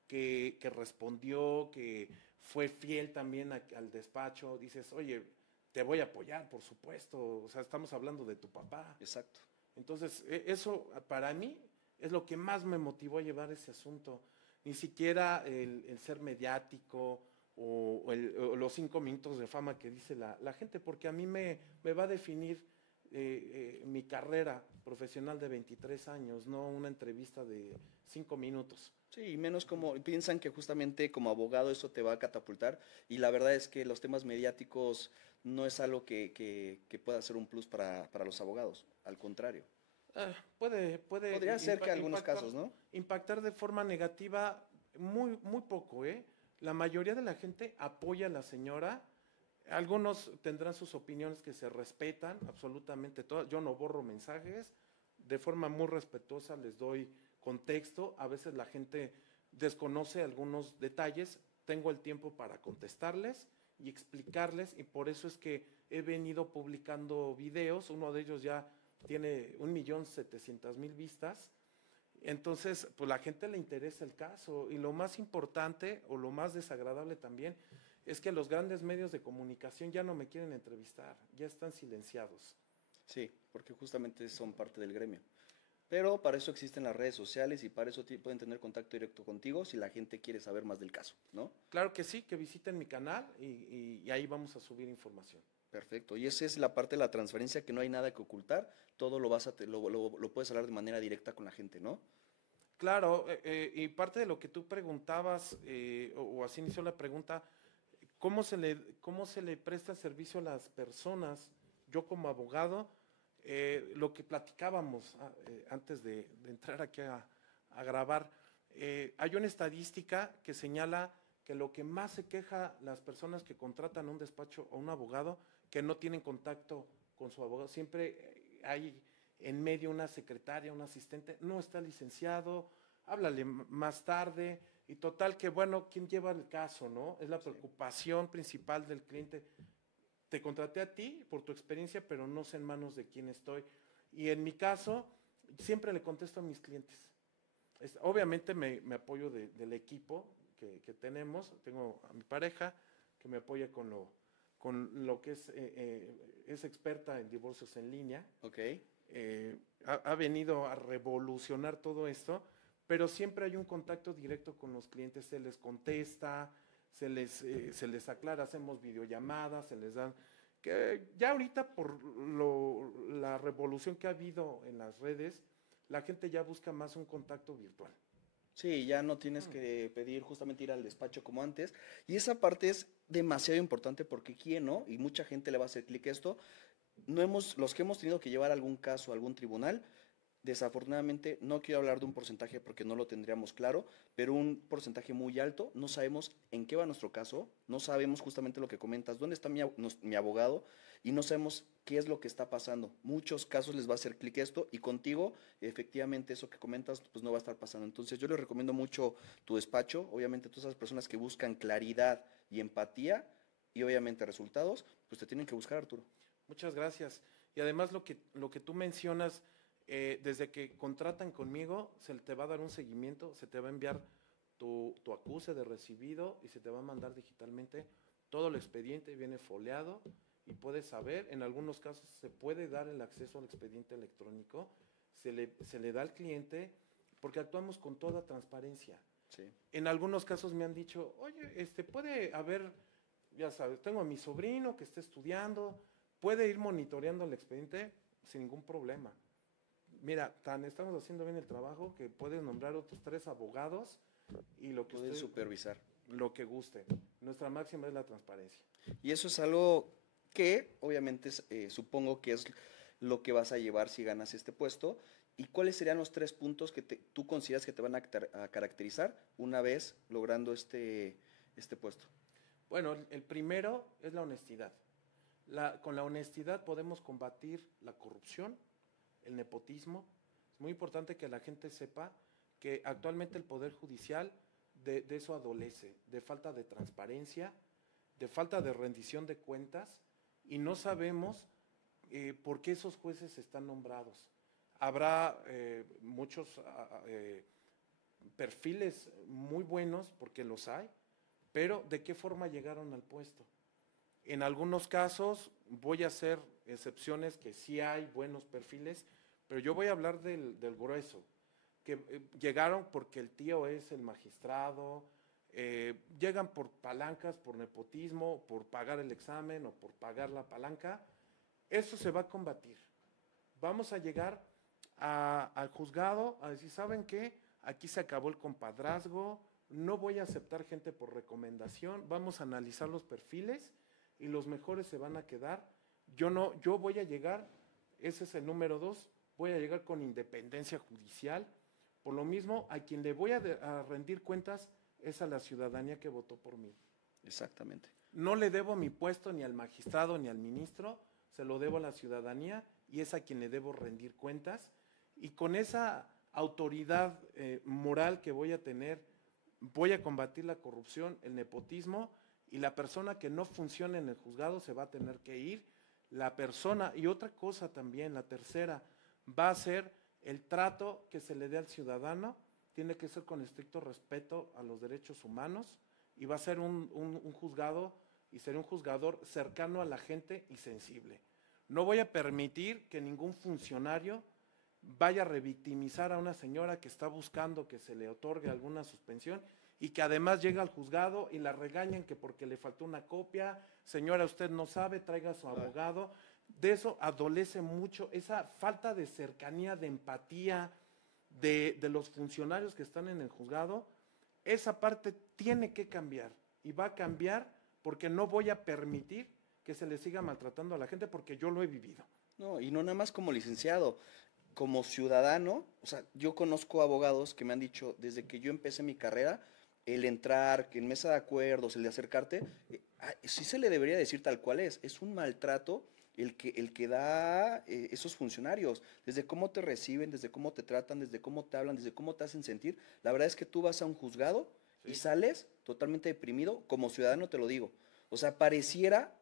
que respondió, que fue fiel también al despacho. Dices, oye, te voy a apoyar, por supuesto. O sea, estamos hablando de tu papá. Exacto. Entonces, eso para mí es lo que más me motivó a llevar ese asunto. Ni siquiera el ser mediático o los 5 minutos de fama que dice la gente, porque a mí me va a definir mi carrera profesional de 23 años, no una entrevista de 5 minutos. Sí, y menos como piensan que justamente como abogado eso te va a catapultar y la verdad es que los temas mediáticos no es algo que pueda ser un plus para los abogados, al contrario. Puede Podría ser que algunos casos, ¿no? impactar de forma negativa muy, muy poco, ¿eh? La mayoría de la gente apoya a la señora. Algunos tendrán sus opiniones que se respetan, absolutamente todas. Yo no borro mensajes, de forma muy respetuosa les doy contexto. A veces la gente desconoce algunos detalles, tengo el tiempo para contestarles y explicarles, y por eso es que he venido publicando videos. Uno de ellos ya tiene 1.700.000 vistas. Entonces, pues la gente le interesa el caso, y lo más importante o lo más desagradable también es que los grandes medios de comunicación ya no me quieren entrevistar, ya están silenciados. Sí, porque justamente son parte del gremio. Pero para eso existen las redes sociales y para eso pueden tener contacto directo contigo si la gente quiere saber más del caso, ¿no? Claro que sí, que visiten mi canal y ahí vamos a subir información. Perfecto. Y esa es la parte de la transferencia, que no hay nada que ocultar, todo lo vas a lo puedes hablar de manera directa con la gente, ¿no? Claro, y parte de lo que tú preguntabas, o así inició la pregunta, ¿cómo se le presta servicio a las personas? Yo como abogado, lo que platicábamos antes de entrar aquí a grabar, hay una estadística que señala que lo que más se queja las personas que contratan un despacho o un abogado, que no tienen contacto con su abogado. Siempre hay en medio una secretaria, un asistente, no está licenciado, háblale más tarde, y total que, bueno, ¿quién lleva el caso, no? Es la preocupación principal del cliente. Te contraté a ti por tu experiencia, pero no sé en manos de quién estoy. Y en mi caso, siempre le contesto a mis clientes. Obviamente me apoyo del equipo que tenemos. Tengo a mi pareja que me apoya con lo que es experta en divorcios en línea. Ok. Ha venido a revolucionar todo esto, pero siempre hay un contacto directo con los clientes, se les contesta, se les aclara, hacemos videollamadas, se les dan, que ya ahorita por la revolución que ha habido en las redes, la gente ya busca más un contacto virtual. Sí, ya no tienes que pedir justamente ir al despacho como antes. Y esa parte es demasiado importante porque quién no, y mucha gente le va a hacer clic a esto, no hemos, los que hemos tenido que llevar algún caso a algún tribunal, desafortunadamente no quiero hablar de un porcentaje porque no lo tendríamos claro, pero un porcentaje muy alto, no sabemos en qué va nuestro caso, no sabemos justamente lo que comentas, dónde está mi abogado y no sabemos qué es lo que está pasando. Muchos casos les va a hacer clic esto y contigo efectivamente eso que comentas pues no va a estar pasando. Entonces yo les recomiendo mucho tu despacho, obviamente todas esas personas que buscan claridad y empatía y obviamente resultados, pues te tienen que buscar, Arturo. Muchas gracias. Y además lo que tú mencionas, desde que contratan conmigo, se te va a dar un seguimiento, se te va a enviar tu acuse de recibido y se te va a mandar digitalmente todo el expediente, viene foliado y puedes saber. En algunos casos se puede dar el acceso al expediente electrónico, se le da al cliente, porque actuamos con toda transparencia. Sí. En algunos casos me han dicho, oye, puede haber, ya sabes, tengo a mi sobrino que está estudiando, puede ir monitoreando el expediente sin ningún problema. Mira, estamos haciendo bien el trabajo que puedes nombrar otros 3 abogados y Pueden supervisar. lo que guste. Nuestra máxima es la transparencia. Y eso es algo que obviamente supongo que es lo que vas a llevar si ganas este puesto. ¿Y cuáles serían los 3 puntos que tú consideras que te van a caracterizar una vez logrando este puesto? Bueno, el primero es la honestidad. Con la honestidad podemos combatir la corrupción, el nepotismo. Es muy importante que la gente sepa que actualmente el Poder Judicial de eso adolece, de falta de transparencia, de falta de rendición de cuentas, y no sabemos por qué esos jueces están nombrados. Habrá muchos perfiles muy buenos, porque los hay, pero ¿de qué forma llegaron al puesto? En algunos casos voy a hacer excepciones que sí hay buenos perfiles, pero yo voy a hablar del grueso, que llegaron porque el tío es el magistrado, llegan por palancas, por nepotismo, por pagar el examen o por pagar la palanca. Eso se va a combatir. Vamos a llegar al juzgado a decir, ¿saben qué? Aquí se acabó el compadrazgo, no voy a aceptar gente por recomendación, vamos a analizar los perfiles y los mejores se van a quedar. Yo voy a llegar, ese es el número 2, voy a llegar con independencia judicial. Por lo mismo, a quien le voy a rendir cuentas es a la ciudadanía que votó por mí. Exactamente. No le debo mi puesto ni al magistrado ni al ministro, se lo debo a la ciudadanía y es a quien le debo rendir cuentas. Y con esa autoridad moral que voy a tener, voy a combatir la corrupción, el nepotismo, y la persona que no funcione en el juzgado se va a tener que ir. La persona, y otra cosa también, la tercera, va a ser el trato que se le dé al ciudadano, tiene que ser con estricto respeto a los derechos humanos, y va a ser un juzgado y ser un juzgador cercano a la gente y sensible. No voy a permitir que ningún funcionario vaya a revictimizar a una señora que está buscando que se le otorgue alguna suspensión y que además llega al juzgado y la regañan que porque le faltó una copia, señora, usted no sabe, traiga a su abogado. De eso adolece mucho, esa falta de cercanía, de empatía de los funcionarios que están en el juzgado. Esa parte tiene que cambiar y va a cambiar porque no voy a permitir que se le siga maltratando a la gente porque yo lo he vivido. No, y no nada más como licenciado, como ciudadano, o sea, yo conozco abogados que me han dicho, desde que yo empecé mi carrera, el entrar, que en mesa de acuerdos, el de acercarte, sí se le debería decir tal cual es un maltrato el que da esos funcionarios, desde cómo te reciben, desde cómo te tratan, desde cómo te hablan, desde cómo te hacen sentir. La verdad es que tú vas a un juzgado y sales totalmente deprimido, como ciudadano te lo digo. O sea, pareciera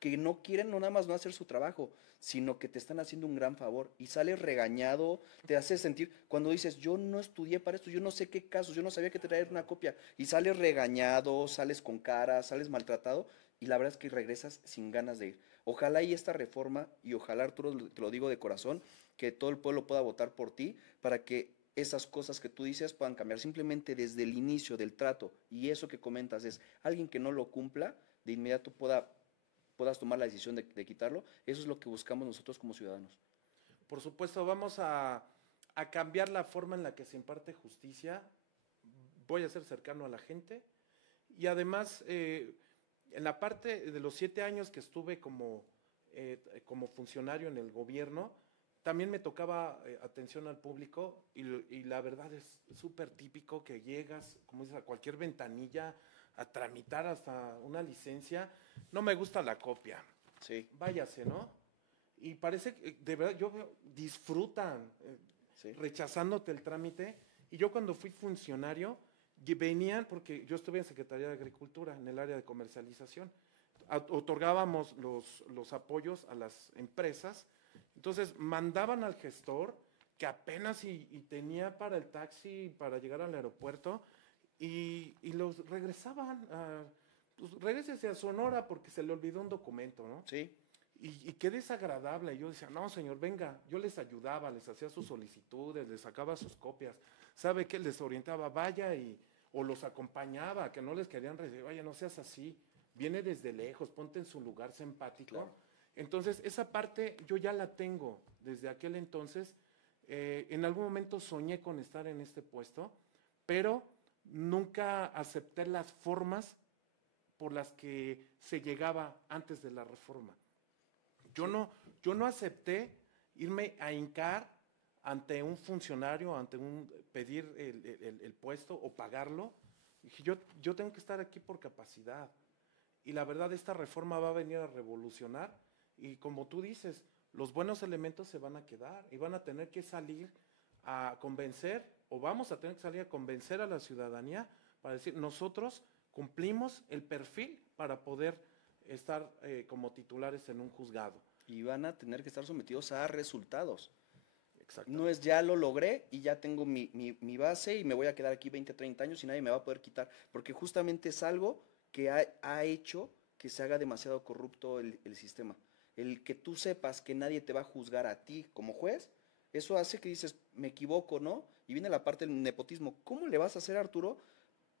que no quieren no nada más no hacer su trabajo, sino que te están haciendo un gran favor y sales regañado, te hace sentir, cuando dices, yo no estudié para esto, yo no sé qué casos, yo no sabía que te traer una copia, y sales regañado, sales con cara, sales maltratado, y la verdad es que regresas sin ganas de ir. Ojalá y esta reforma, y ojalá Arturo, te lo digo de corazón, que todo el pueblo pueda votar por ti, para que esas cosas que tú dices puedan cambiar. Simplemente desde el inicio del trato, y eso que comentas es, alguien que no lo cumpla, de inmediato puedas tomar la decisión de quitarlo. Eso es lo que buscamos nosotros como ciudadanos. Por supuesto, vamos a cambiar la forma en la que se imparte justicia. Voy a ser cercano a la gente y además, en la parte de los 7 años que estuve como funcionario en el gobierno, también me tocaba atención al público y la verdad es súper típico que llegas, como dices, a cualquier ventanilla a tramitar hasta una licencia. No me gusta la copia. Sí. Váyase, ¿no? Y parece que, de verdad, yo veo, disfrutan Sí. rechazándote el trámite. Y yo cuando fui funcionario, venían, porque yo estuve en Secretaría de Agricultura, en el área de comercialización, otorgábamos los apoyos a las empresas, entonces mandaban al gestor que apenas y tenía para el taxi, para llegar al aeropuerto, y los regresaban, pues regrésese a Sonora porque se le olvidó un documento, ¿no? Sí. Y qué desagradable. Y yo decía, no, señor, venga, yo les ayudaba, les hacía sus solicitudes, les sacaba sus copias. ¿Sabe qué? Les orientaba, vaya o los acompañaba, que no les querían recibir, vaya, no seas así, viene desde lejos, ponte en su lugar, sé empático. Claro. Entonces, esa parte yo ya la tengo desde aquel entonces. En algún momento soñé con estar en este puesto, pero nunca acepté las formas por las que se llegaba antes de la reforma. Yo no acepté irme a hincar ante un funcionario, pedir el puesto o pagarlo. Dije, yo tengo que estar aquí por capacidad. y la verdad esta reforma va a venir a revolucionar y como tú dices, los buenos elementos se van a quedar y van a tener que salir a convencer o vamos a tener que salir a convencer a la ciudadanía para decir nosotros cumplimos el perfil para poder estar como titulares en un juzgado. Y van a tener que estar sometidos a resultados. Exactamente. No es ya lo logré y ya tengo mi base y me voy a quedar aquí 20, 30 años y nadie me va a poder quitar, porque justamente es algo que ha hecho que se haga demasiado corrupto el sistema. El que tú sepas que nadie te va a juzgar a ti como juez, eso hace que dices, me equivoco, ¿no? Y viene la parte del nepotismo. ¿Cómo le vas a hacer, Arturo,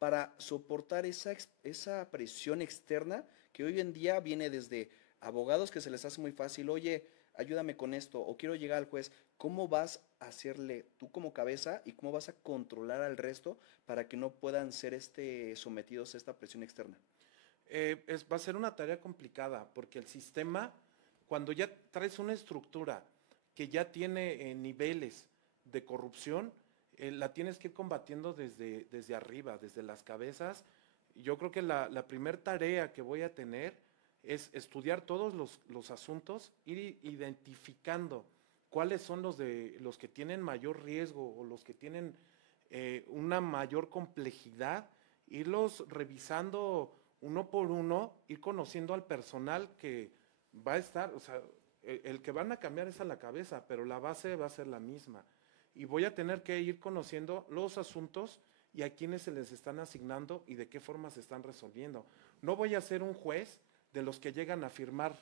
para soportar esa presión externa que hoy en día viene desde abogados que se les hace muy fácil, oye, ayúdame con esto, o quiero llegar al juez? ¿Cómo vas a hacerle tú como cabeza y cómo vas a controlar al resto para que no puedan ser sometidos a esta presión externa? Va a ser una tarea complicada porque el sistema, cuando ya traes una estructura que ya tiene niveles de corrupción, la tienes que ir combatiendo desde arriba, desde las cabezas. Yo creo que la primera tarea que voy a tener es estudiar todos los asuntos, ir identificando cuáles son los que tienen mayor riesgo o los que tienen una mayor complejidad, irlos revisando uno por uno, ir conociendo al personal que va a estar, o sea, el que van a cambiar es a la cabeza, pero la base va a ser la misma. Y voy a tener que ir conociendo los asuntos y a quiénes se les están asignando y de qué forma se están resolviendo. No voy a ser un juez de los que llegan a firmar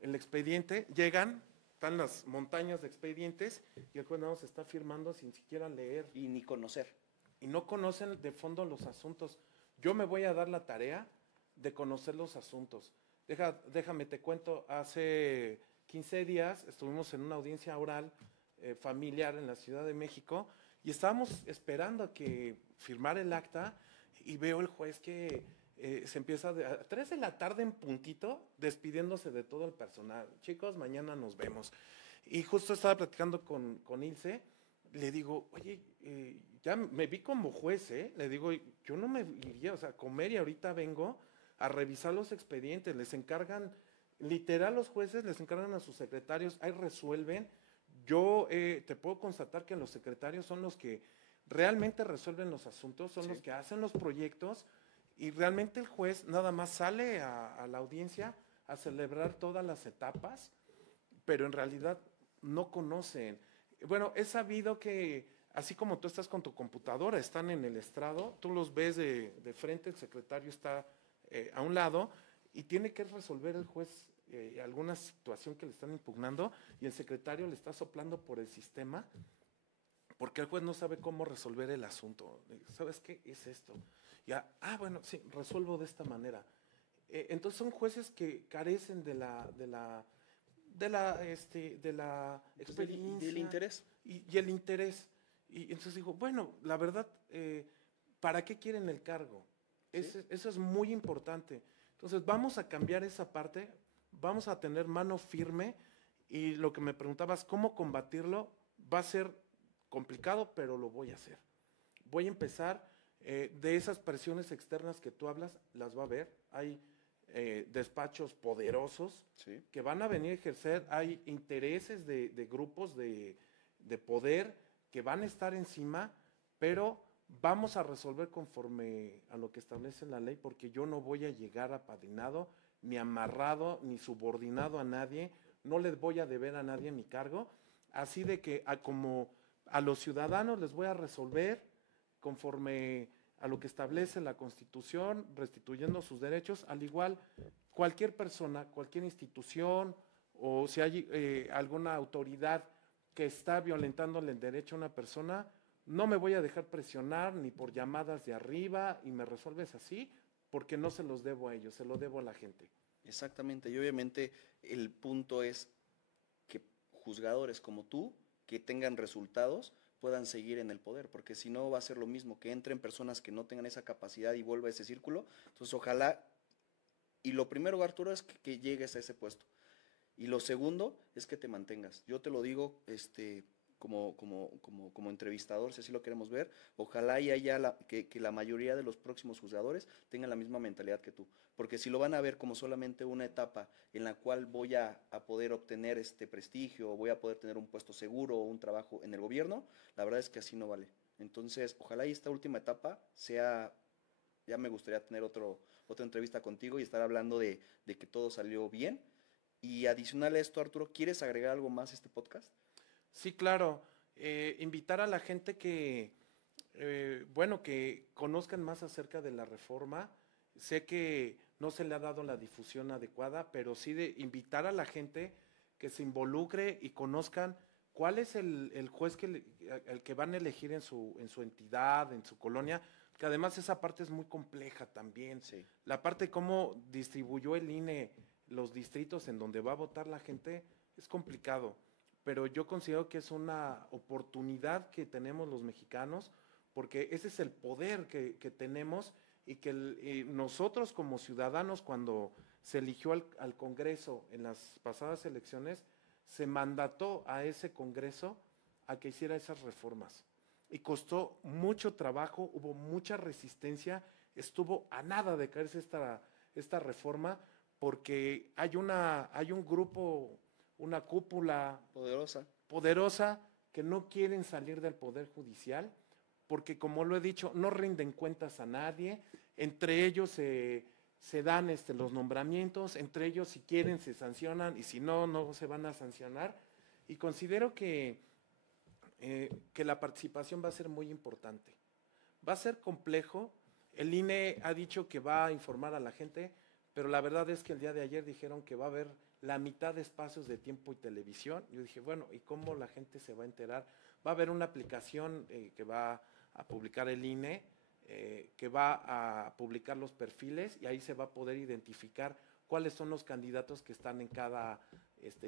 el expediente, llegan, están las montañas de expedientes y el juez no se está firmando sin siquiera leer. Y ni conocer. Y no conocen de fondo los asuntos. Yo me voy a dar la tarea de conocer los asuntos. Déjame, te cuento, hace 15 días estuvimos en una audiencia oral familiar en la Ciudad de México y estábamos esperando a que firmara el acta y veo el juez que se empieza a 3 de la tarde en puntito despidiéndose de todo el personal. Chicos, mañana nos vemos. Y justo estaba platicando con Ilse, le digo, oye, ya me vi como juez, le digo, yo no me iría, o sea, a comer y ahorita vengo a revisar los expedientes, les encargan, literal los jueces les encargan a sus secretarios, ahí resuelven. Yo te puedo constatar que los secretarios son los que realmente resuelven los asuntos, son los que hacen los proyectos y realmente el juez nada más sale a la audiencia a celebrar todas las etapas, pero en realidad no conocen. Bueno, es sabido que así como tú estás con tu computadora, están en el estrado, tú los ves de frente, el secretario está a un lado y tiene que resolver el juez alguna situación que le están impugnando y el secretario le está soplando por el sistema porque el juez no sabe cómo resolver el asunto. ¿Sabes qué es esto? Ya, bueno, sí, resuelvo de esta manera. Entonces son jueces que carecen de la experiencia. Del interés. Y el interés. Y entonces digo, bueno, la verdad, ¿para qué quieren el cargo? Eso es muy importante. Entonces vamos a cambiar esa parte, vamos a tener mano firme y lo que me preguntabas, ¿cómo combatirlo? Va a ser complicado, pero lo voy a hacer. Voy a empezar de esas presiones externas que tú hablas, las va a haber. Hay despachos poderosos que van a venir a ejercer, hay intereses de grupos de poder que van a estar encima, pero vamos a resolver conforme a lo que establece la ley, porque yo no voy a llegar apadrinado, ni amarrado, ni subordinado a nadie, no les voy a deber a nadie mi cargo, así de que como a los ciudadanos les voy a resolver conforme a lo que establece la Constitución, restituyendo sus derechos, al igual cualquier persona, cualquier institución, o si hay alguna autoridad que está violentándole el derecho a una persona, no me voy a dejar presionar ni por llamadas de arriba y me resuelves así, porque no se los debo a ellos, se lo debo a la gente. Exactamente, y obviamente el punto es que juzgadores como tú, que tengan resultados, puedan seguir en el poder, porque si no va a ser lo mismo, que entren personas que no tengan esa capacidad y vuelva a ese círculo. Entonces ojalá, y lo primero, Arturo, es que llegues a ese puesto, y lo segundo es que te mantengas. Yo te lo digo como entrevistador, si así lo queremos ver. Ojalá y haya que la mayoría de los próximos juzgadores tengan la misma mentalidad que tú. Porque si lo van a ver como solamente una etapa en la cual voy a poder obtener este prestigio, o voy a poder tener un puesto seguro o un trabajo en el gobierno, la verdad es que así no vale. Entonces, ojalá y esta última etapa sea, ya me gustaría tener otra entrevista contigo y estar hablando de que todo salió bien. Y adicional a esto, Arturo, ¿quieres agregar algo más a este podcast? Sí, claro. Invitar a la gente bueno, que conozcan más acerca de la reforma. Sé que no se le ha dado la difusión adecuada, pero sí de invitar a la gente que se involucre y conozcan cuál es el juez el que van a elegir en su entidad, en su colonia, que además esa parte es muy compleja también. Sí. La parte de cómo distribuyó el INE los distritos en donde va a votar la gente es complicado, pero yo considero que es una oportunidad que tenemos los mexicanos, porque ese es el poder que tenemos y que nosotros como ciudadanos, cuando se eligió al Congreso en las pasadas elecciones, se mandató a ese Congreso a que hiciera esas reformas. Y costó mucho trabajo, hubo mucha resistencia, estuvo a nada de caerse esta reforma, porque hay un grupo, una cúpula poderosa que no quieren salir del Poder Judicial, porque como lo he dicho, no rinden cuentas a nadie, entre ellos se dan los nombramientos, entre ellos si quieren se sancionan y si no, no se van a sancionar. Y considero que la participación va a ser muy importante. Va a ser complejo. El INE ha dicho que va a informar a la gente, pero la verdad es que el día de ayer dijeron que va a haber la mitad de espacios de tiempo y televisión. Yo dije, bueno, ¿y cómo la gente se va a enterar? Va a haber una aplicación que va a publicar el INE, que va a publicar los perfiles y ahí se va a poder identificar cuáles son los candidatos que están en cada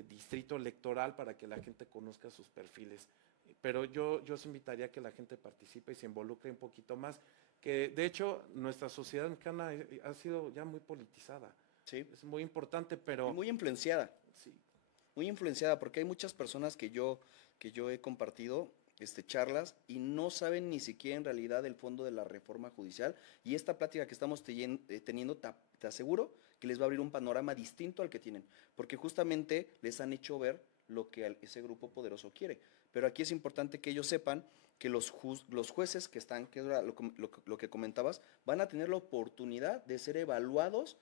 distrito electoral para que la gente conozca sus perfiles. Pero yo os invitaría a que la gente participe y se involucre un poquito más, que de hecho nuestra sociedad mexicana ha sido ya muy politizada. Sí. Es muy importante, Y pero... muy influenciada. Sí. Muy influenciada, porque hay muchas personas que yo he compartido charlas y no saben ni siquiera en realidad el fondo de la reforma judicial. Y esta plática que estamos teniendo, te aseguro que les va a abrir un panorama distinto al que tienen, porque justamente les han hecho ver lo que ese grupo poderoso quiere. Pero aquí es importante que ellos sepan que los jueces que están, que era lo que comentabas, van a tener la oportunidad de ser evaluados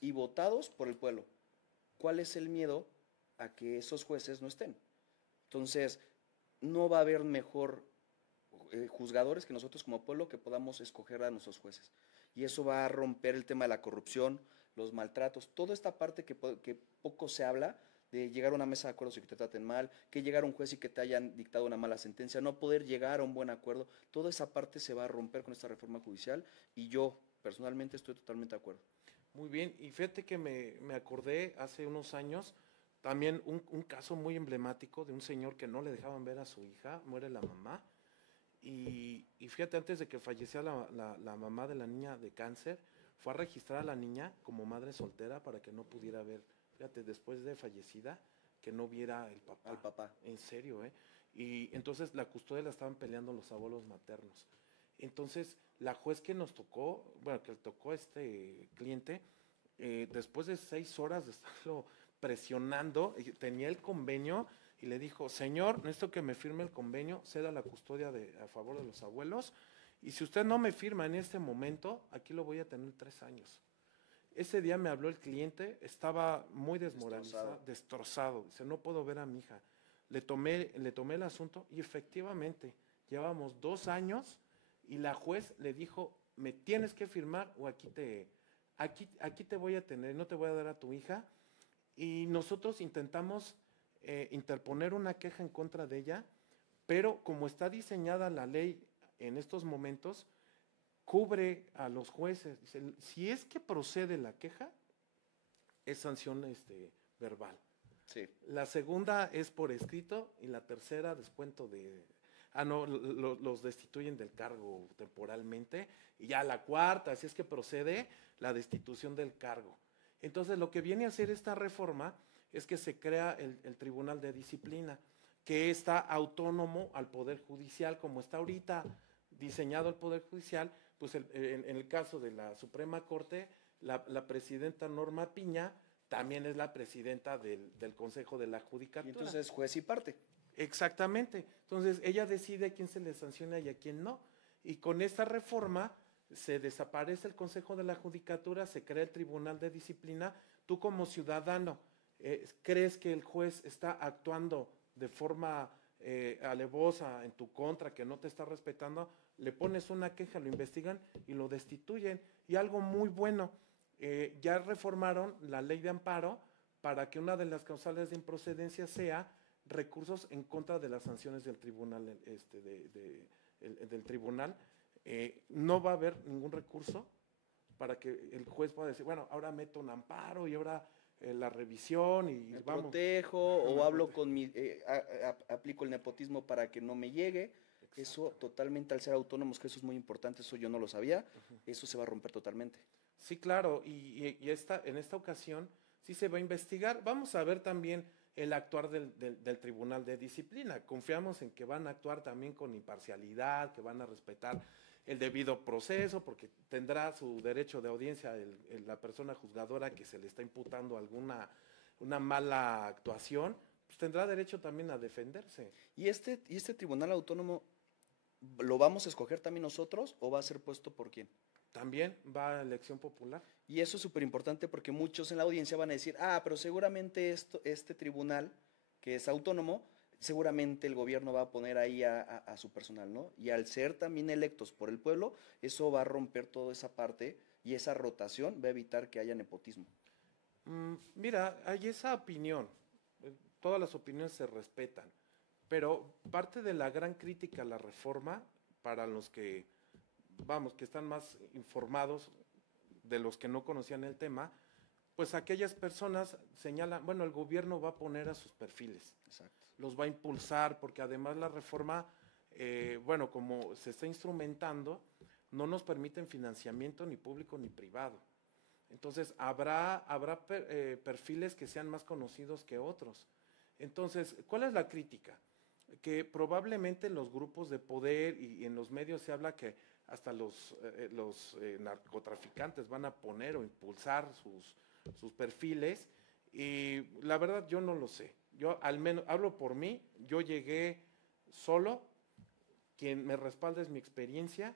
y votados por el pueblo. ¿Cuál es el miedo a que esos jueces no estén? Entonces, no va a haber mejor juzgadores que nosotros como pueblo que podamos escoger a nuestros jueces. Y eso va a romper el tema de la corrupción, los maltratos, toda esta parte que poco se habla, de llegar a una mesa de acuerdos y que te traten mal, que llegar a un juez y que te hayan dictado una mala sentencia, no poder llegar a un buen acuerdo, toda esa parte se va a romper con esta reforma judicial y yo personalmente estoy totalmente de acuerdo. Muy bien, y fíjate que me acordé hace unos años también un caso muy emblemático de un señor que no le dejaban ver a su hija, muere la mamá, y fíjate, antes de que falleciera la mamá de la niña de cáncer, fue a registrar a la niña como madre soltera para que no pudiera ver, fíjate, después de fallecida, que no viera el papá. Al papá. En serio, ¿eh? Y entonces la custodia la estaban peleando los abuelos maternos. Entonces, la juez que nos tocó, bueno, que le tocó a este cliente, después de 6 horas de estarlo presionando, tenía el convenio y le dijo, señor, necesito que me firme el convenio, ceda la custodia a favor de los abuelos, y si usted no me firma en este momento, aquí lo voy a tener 3 años. Ese día me habló el cliente, estaba muy desmoralizado, destrozado. Dice, no puedo ver a mi hija. Le tomé el asunto y efectivamente, llevamos 2 años y la juez le dijo, me tienes que firmar o aquí te voy a tener, no te voy a dar a tu hija. Y nosotros intentamos interponer una queja en contra de ella, pero como está diseñada la ley en estos momentos, cubre a los jueces. Dice, si es que procede la queja, es sanción verbal. Sí. La segunda es por escrito y la tercera descuento de... no, los destituyen del cargo temporalmente. Y ya la cuarta, si es que procede, la destitución del cargo. Entonces, lo que viene a hacer esta reforma es que se crea el Tribunal de Disciplina, que está autónomo al Poder Judicial, como está ahorita diseñado el Poder Judicial, pues en el caso de la Suprema Corte, la presidenta Norma Piña también es la presidenta del Consejo de la Judicatura. Y entonces juez y parte. Exactamente. Entonces ella decide a quién se le sanciona y a quién no. Y con esta reforma se desaparece el Consejo de la Judicatura, se crea el Tribunal de Disciplina. Tú como ciudadano, ¿crees que el juez está actuando de forma alevosa en tu contra, que no te está respetando? Le pones una queja, lo investigan y lo destituyen. Y algo muy bueno, ya reformaron la ley de amparo para que una de las causales de improcedencia sea recursos en contra de las sanciones del tribunal, del tribunal. No va a haber ningún recurso para que el juez pueda decir, bueno, ahora meto un amparo y ahora la revisión y Me vamos. protejo o hablo con mi, aplico el nepotismo para que no me llegue. Exacto. Eso totalmente al ser autónomos, que eso es muy importante, eso yo no lo sabía, eso se va a romper totalmente. Sí, claro, en esta ocasión sí se va a investigar. Vamos a ver también el actuar del Tribunal de Disciplina. Confiamos en que van a actuar también con imparcialidad, que van a respetar el debido proceso, porque tendrá su derecho de audiencia la persona juzgadora que se le está imputando una mala actuación, pues tendrá derecho también a defenderse. ¿Y este tribunal autónomo lo vamos a escoger también nosotros o va a ser puesto por quién? También va a elección popular. Y eso es súper importante porque muchos en la audiencia van a decir, pero seguramente este tribunal, que es autónomo, seguramente el gobierno va a poner ahí a su personal, ¿no? Y al ser también electos por el pueblo, eso va a romper toda esa parte y esa rotación va a evitar que haya nepotismo. Mira, hay esa opinión, todas las opiniones se respetan, pero parte de la gran crítica a la reforma, para los que, vamos, que están más informados de los que no conocían el tema, pues aquellas personas señalan, bueno, el gobierno va a poner a sus perfiles. Exacto. Los va a impulsar, porque además la reforma, bueno, como se está instrumentando, no nos permiten financiamiento ni público ni privado. Entonces, habrá perfiles que sean más conocidos que otros. Entonces, ¿cuál es la crítica? Que probablemente los grupos de poder y en los medios se habla que hasta los narcotraficantes van a poner o impulsar sus perfiles, y la verdad yo no lo sé. Yo al menos hablo por mí, yo llegué solo, quien me respalda es mi experiencia,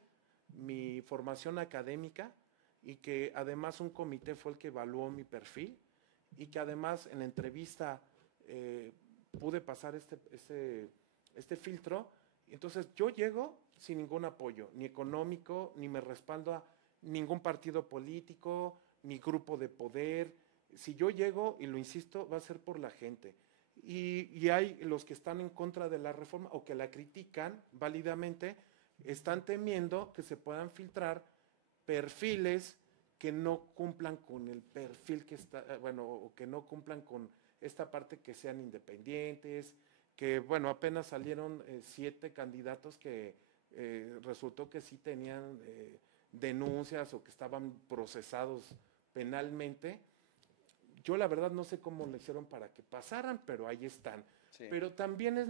mi formación académica, y que además un comité fue el que evaluó mi perfil, y que además en la entrevista pude pasar este filtro. Entonces yo llego sin ningún apoyo, ni económico, ni me respaldo a ningún partido político, ni grupo de poder. Si yo llego, y lo insisto, va a ser por la gente. Y hay los que están en contra de la reforma o que la critican válidamente, están temiendo que se puedan filtrar perfiles que no cumplan con el perfil que está, bueno, o que no cumplan con esta parte, que sean independientes, que bueno, apenas salieron 7 candidatos que resultó que sí tenían denuncias o que estaban procesados penalmente. Yo la verdad no sé cómo lo hicieron para que pasaran, pero ahí están. Sí. Pero también es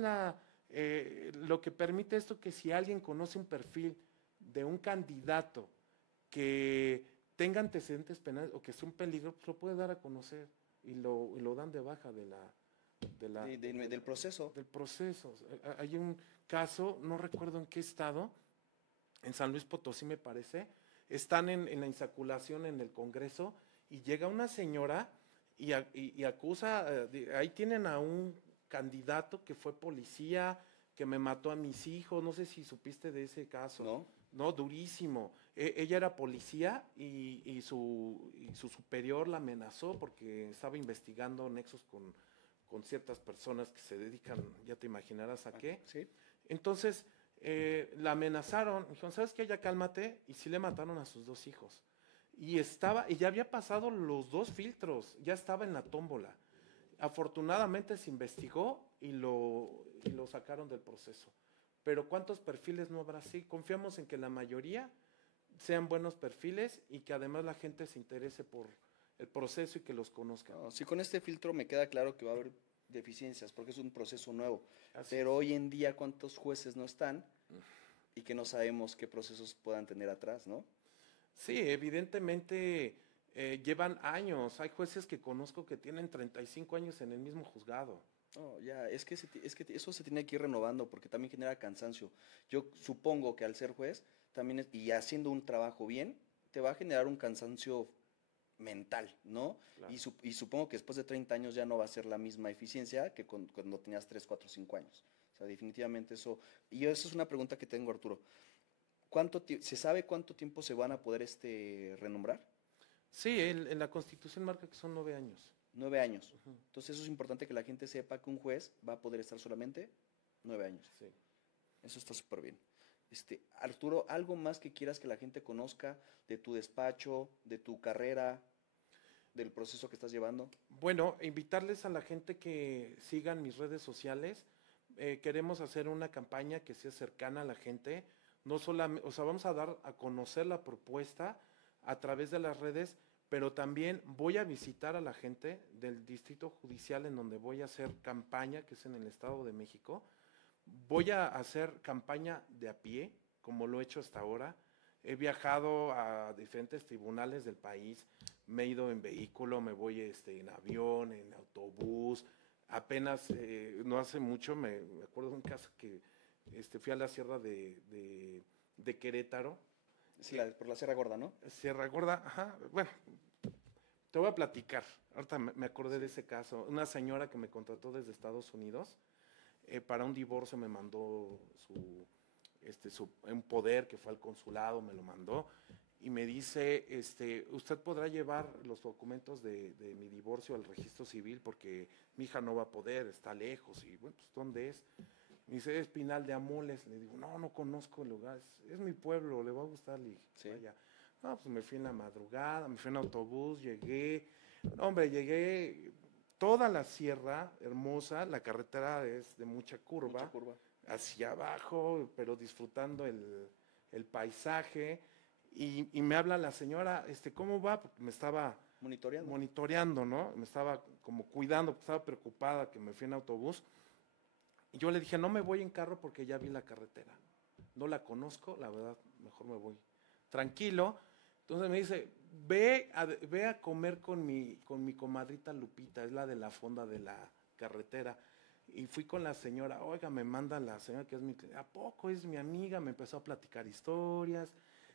lo que permite esto, que si alguien conoce un perfil de un candidato que tenga antecedentes penales o que sea un peligro, pues lo puede dar a conocer y lo dan de baja del proceso. Del proceso. Hay un caso, no recuerdo en qué estado, en San Luis Potosí me parece, están en la insaculación en el Congreso y llega una señora y acusa, ahí tienen a un candidato que fue policía, que me mató a mis hijos, no sé si supiste de ese caso. No, durísimo. Ella era policía y su superior la amenazó porque estaba investigando nexos con ciertas personas que se dedican, ya te imaginarás a qué. Sí. Entonces, la amenazaron, dijeron, ¿sabes qué? Ya cálmate, y sí le mataron a sus 2 hijos. Y ya había pasado los 2 filtros, ya estaba en la tómbola. Afortunadamente se investigó y lo sacaron del proceso. Pero ¿cuántos perfiles no habrá así? Confiamos en que la mayoría sean buenos perfiles y que además la gente se interese por el proceso y que los conozca. Sí, con este filtro me queda claro que va a haber deficiencias, porque es un proceso nuevo. Así Pero es. hoy en día, ¿cuántos jueces no están y que no sabemos qué procesos puedan tener atrás, ¿no? Sí, evidentemente llevan años. Hay jueces que conozco que tienen 35 años en el mismo juzgado. No, ya, es que eso se tiene que ir renovando porque también genera cansancio. Yo supongo que al ser juez, también y haciendo un trabajo bien, te va a generar un cansancio mental, ¿no? Claro. Y supongo que después de 30 años ya no va a ser la misma eficiencia que cuando tenías 3, 4, 5 años. O sea, definitivamente eso. Y eso es una pregunta que tengo, Arturo. ¿Se sabe cuánto tiempo se van a poder renombrar? Sí, en la Constitución marca que son 9 años. 9 años. Ujú. Entonces eso es importante que la gente sepa que un juez va a poder estar solamente 9 años. Sí. Eso está súper bien. Arturo, ¿algo más que quieras que la gente conozca de tu despacho, de tu carrera, del proceso que estás llevando? Bueno, invitarles a la gente que sigan mis redes sociales. Queremos hacer una campaña que sea cercana a la gente. No solamente, o sea, vamos a dar a conocer la propuesta a través de las redes, pero también voy a visitar a la gente del distrito judicial en donde voy a hacer campaña, que es en el Estado de México. Voy a hacer campaña de a pie, como lo he hecho hasta ahora. He viajado a diferentes tribunales del país, me he ido en vehículo, me voy en avión, en autobús. Apenas, no hace mucho, me acuerdo de un caso que fui a la sierra de Querétaro. Sí, por la Sierra Gorda, ¿no? Sierra Gorda, ajá, bueno, te voy a platicar. Ahorita me acordé de Sí. ese caso. Una señora que me contrató desde Estados Unidos para un divorcio me mandó un poder que fue al consulado, me lo mandó y me dice, usted podrá llevar los documentos de mi divorcio al registro civil porque mi hija no va a poder, está lejos y bueno, pues ¿dónde es? Me dice, es Pinal de Amoles. Le digo, no, no conozco el lugar, es mi pueblo, le va a gustar. Le dije, Sí. vaya. No, pues me fui en la madrugada, me fui en autobús, llegué. No, hombre, llegué toda la sierra, hermosa, la carretera es de mucha Mucha curva, curva. hacia abajo, pero disfrutando el paisaje. Y me habla la señora, ¿cómo va? Porque me estaba Monitoreando. monitoreando, ¿no? Me estaba como cuidando, porque estaba preocupada que me fui en autobús. Y yo le dije, no me voy en carro porque ya vi la carretera. No la conozco, la verdad, mejor me voy tranquilo. Entonces me dice, ve a comer con mi comadrita Lupita, es la de la fonda de la carretera. Y fui con la señora, oiga, me manda la señora que es mi cliente, ¿a poco es mi amiga? Me empezó a platicar historias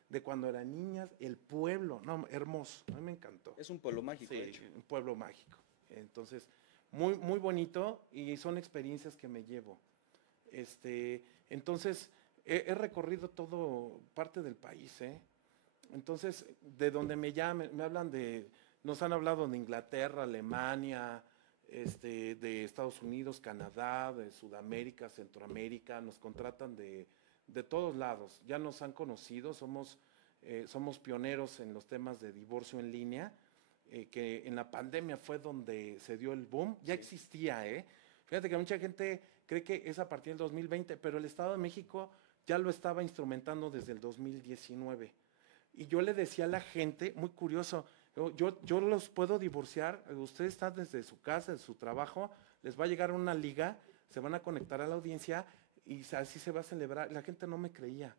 de cuando eran niñas, el pueblo, no, hermoso, a mí me encantó. Es un pueblo mágico, Sí, de hecho. un pueblo mágico. Entonces, muy, muy bonito y son experiencias que me llevo. Entonces, he recorrido todo parte del país, ¿eh? Entonces, de donde me llamen, me hablan nos han hablado de Inglaterra, Alemania, de Estados Unidos, Canadá, de Sudamérica, Centroamérica, nos contratan de todos lados. Ya nos han conocido, somos pioneros en los temas de divorcio en línea, que en la pandemia fue donde se dio el boom. Ya Sí. existía, ¿eh? Fíjate que mucha gente cree que es a partir del 2020, pero el Estado de México ya lo estaba instrumentando desde el 2019. Y yo le decía a la gente, muy curioso, yo los puedo divorciar, ustedes están desde su casa, de su trabajo, les va a llegar una liga, se van a conectar a la audiencia y así se va a celebrar. La gente no me creía.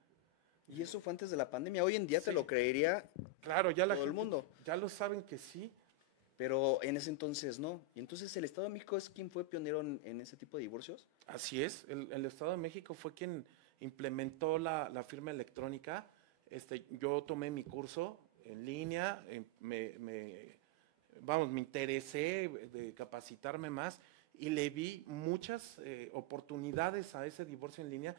Y eso fue antes de la pandemia. Hoy en día te Sí, lo creería claro, ya la todo el gente, mundo, ya lo saben que sí. pero en ese entonces no. Y entonces el Estado de México es quien fue pionero en ese tipo de divorcios. Así es, el Estado de México fue quien implementó la firma electrónica. Yo tomé mi curso en línea, me interesé de capacitarme más y le vi muchas oportunidades a ese divorcio en línea,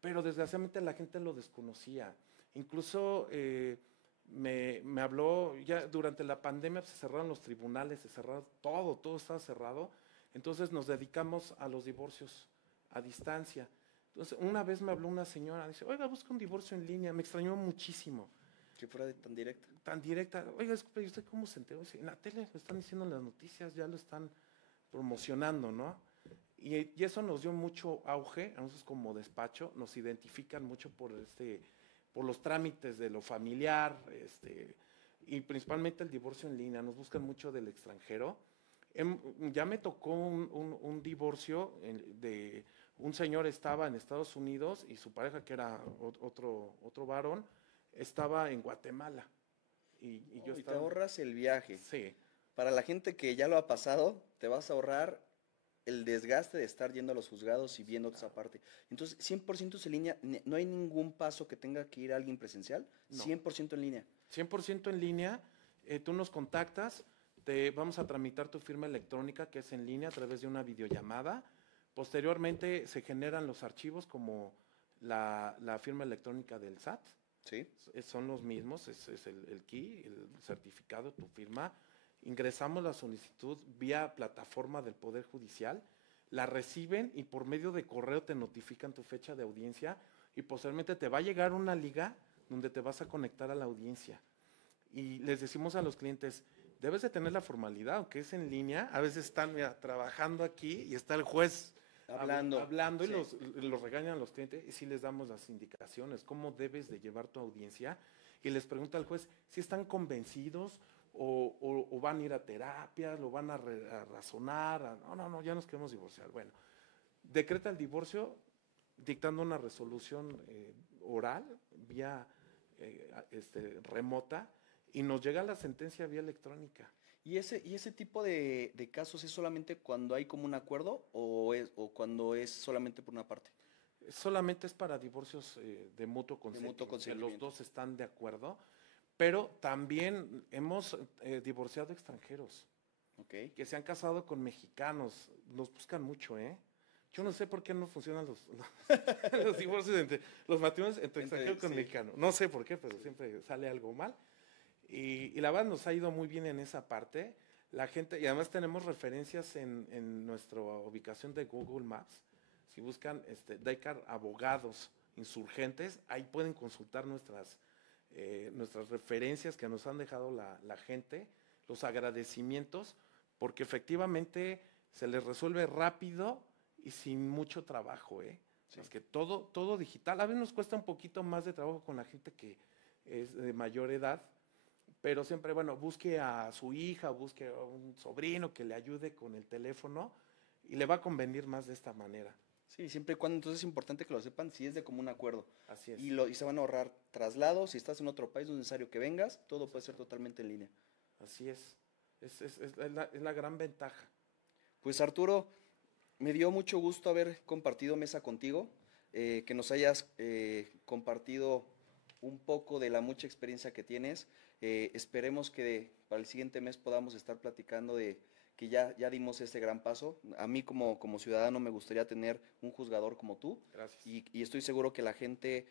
pero desgraciadamente la gente lo desconocía. Incluso me habló, ya durante la pandemia se cerraron los tribunales, se cerraron todo estaba cerrado. Entonces nos dedicamos a los divorcios a distancia. Entonces una vez me habló una señora, dice, oiga, busca un divorcio en línea, me extrañó muchísimo, Que fuera tan directa. tan directa. Oiga, ¿y usted cómo se enteró? Dice, en la tele lo están diciendo en las noticias, ya lo están promocionando, ¿no? Y eso nos dio mucho auge, a nosotros como despacho, nos identifican mucho por los trámites de lo familiar, y principalmente el divorcio en línea, nos buscan mucho del extranjero. Ya me tocó un divorcio de un señor estaba en Estados Unidos y su pareja, que era otro varón, estaba en Guatemala. Y yo Y te estaba. ahorras el viaje. Sí, Para la gente que ya lo ha pasado, te vas a ahorrar el desgaste de estar yendo a los juzgados y viendo esa parte. Entonces, 100% es en línea, no hay ningún paso que tenga que ir alguien presencial, no. 100% en línea. 100% en línea, tú nos contactas, te vamos a tramitar tu firma electrónica, que es en línea a través de una videollamada. Posteriormente se generan los archivos como la firma electrónica del SAT. ¿Sí? Son los mismos, es el key, el certificado, tu firma. Ingresamos la solicitud vía plataforma del Poder Judicial, la reciben y por medio de correo te notifican tu fecha de audiencia y posteriormente te va a llegar una liga donde te vas a conectar a la audiencia. Y les decimos a los clientes, debes de tener la formalidad, aunque es en línea, a veces están trabajando aquí y está el juez hablando y Sí. los regañan los clientes y sí les damos las indicaciones, cómo debes de llevar tu audiencia y les pregunta al juez si están convencidos o van a ir a terapias, lo van a razonar, no, ya nos queremos divorciar. Bueno, decreta el divorcio dictando una resolución oral vía remota y nos llega la sentencia vía electrónica. ¿Y ese tipo de casos es solamente cuando hay como un acuerdo o cuando es solamente por una parte? Solamente es para divorcios de mutuo De mutuo consentimiento, que los consentimiento. dos están de acuerdo, pero también hemos divorciado extranjeros ¿Ok? que se han casado con mexicanos. Nos buscan mucho, ¿eh? Yo no sé por qué no funcionan los divorcios los matrimonios entre extranjeros con Sí. mexicanos. No sé por qué, pero siempre sale algo mal. Y la verdad nos ha ido muy bien en esa parte. La gente, y además tenemos referencias en nuestra ubicación de Google Maps. Si buscan Daycar Abogados Insurgentes, ahí pueden consultar nuestras referencias que nos han dejado la gente, los agradecimientos, porque efectivamente se les resuelve rápido y sin mucho trabajo, ¿eh? Sí. Es que todo digital. A veces nos cuesta un poquito más de trabajo con la gente que es de mayor edad, pero siempre, bueno, busque a su hija, busque a un sobrino que le ayude con el teléfono y le va a convenir más de esta manera. Sí, siempre y cuando, entonces es importante que lo sepan si es de común acuerdo. Así es. Y se van a ahorrar traslados, si estás en otro país no es necesario que vengas, todo puede ser totalmente en línea. Así es. Es la gran ventaja. Pues Arturo, me dio mucho gusto haber compartido mesa contigo, que nos hayas compartido un poco de la mucha experiencia que tienes. Esperemos que para el siguiente mes podamos estar platicando de que ya dimos este gran paso. A mí como ciudadano me gustaría tener un juzgador como tú Gracias. y estoy seguro que la gente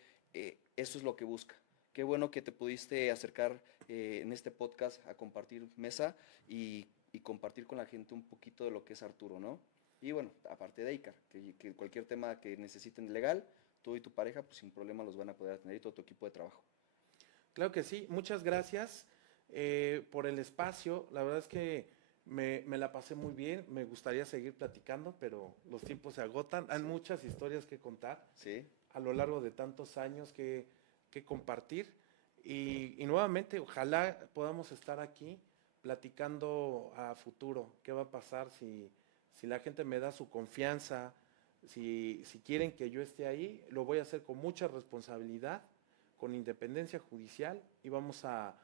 eso es lo que busca. Qué bueno que te pudiste acercar en este podcast a compartir mesa y compartir con la gente un poquito de lo que es Arturo, ¿no? Y bueno, aparte de Icar, que cualquier tema que necesiten legal, tú y tu pareja, pues sin problema los van a poder atender y todo tu equipo de trabajo. Claro que sí. Muchas gracias por el espacio. La verdad es que me la pasé muy bien. Me gustaría seguir platicando, pero los tiempos se agotan. Hay muchas historias que contar Sí, a lo largo de tantos años que compartir. Y nuevamente, ojalá podamos estar aquí platicando a futuro. ¿Qué va a pasar si la gente me da su confianza? Si quieren que yo esté ahí, lo voy a hacer con mucha responsabilidad, con independencia judicial y vamos a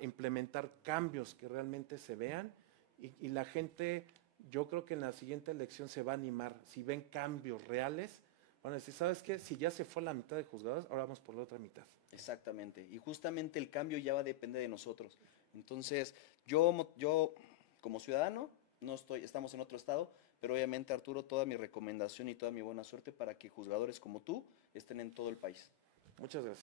implementar cambios que realmente se vean y la gente, yo creo que en la siguiente elección se va a animar. Si ven cambios reales, van a decir, ¿sabes qué? Si ya se fue la mitad de juzgados, ahora vamos por la otra mitad. exactamente. Y justamente el cambio ya va a depender de nosotros. Entonces, yo como ciudadano, no estoy, estamos en otro estado, pero obviamente Arturo, toda mi recomendación y toda mi buena suerte para que juzgadores como tú estén en todo el país. Muchas gracias.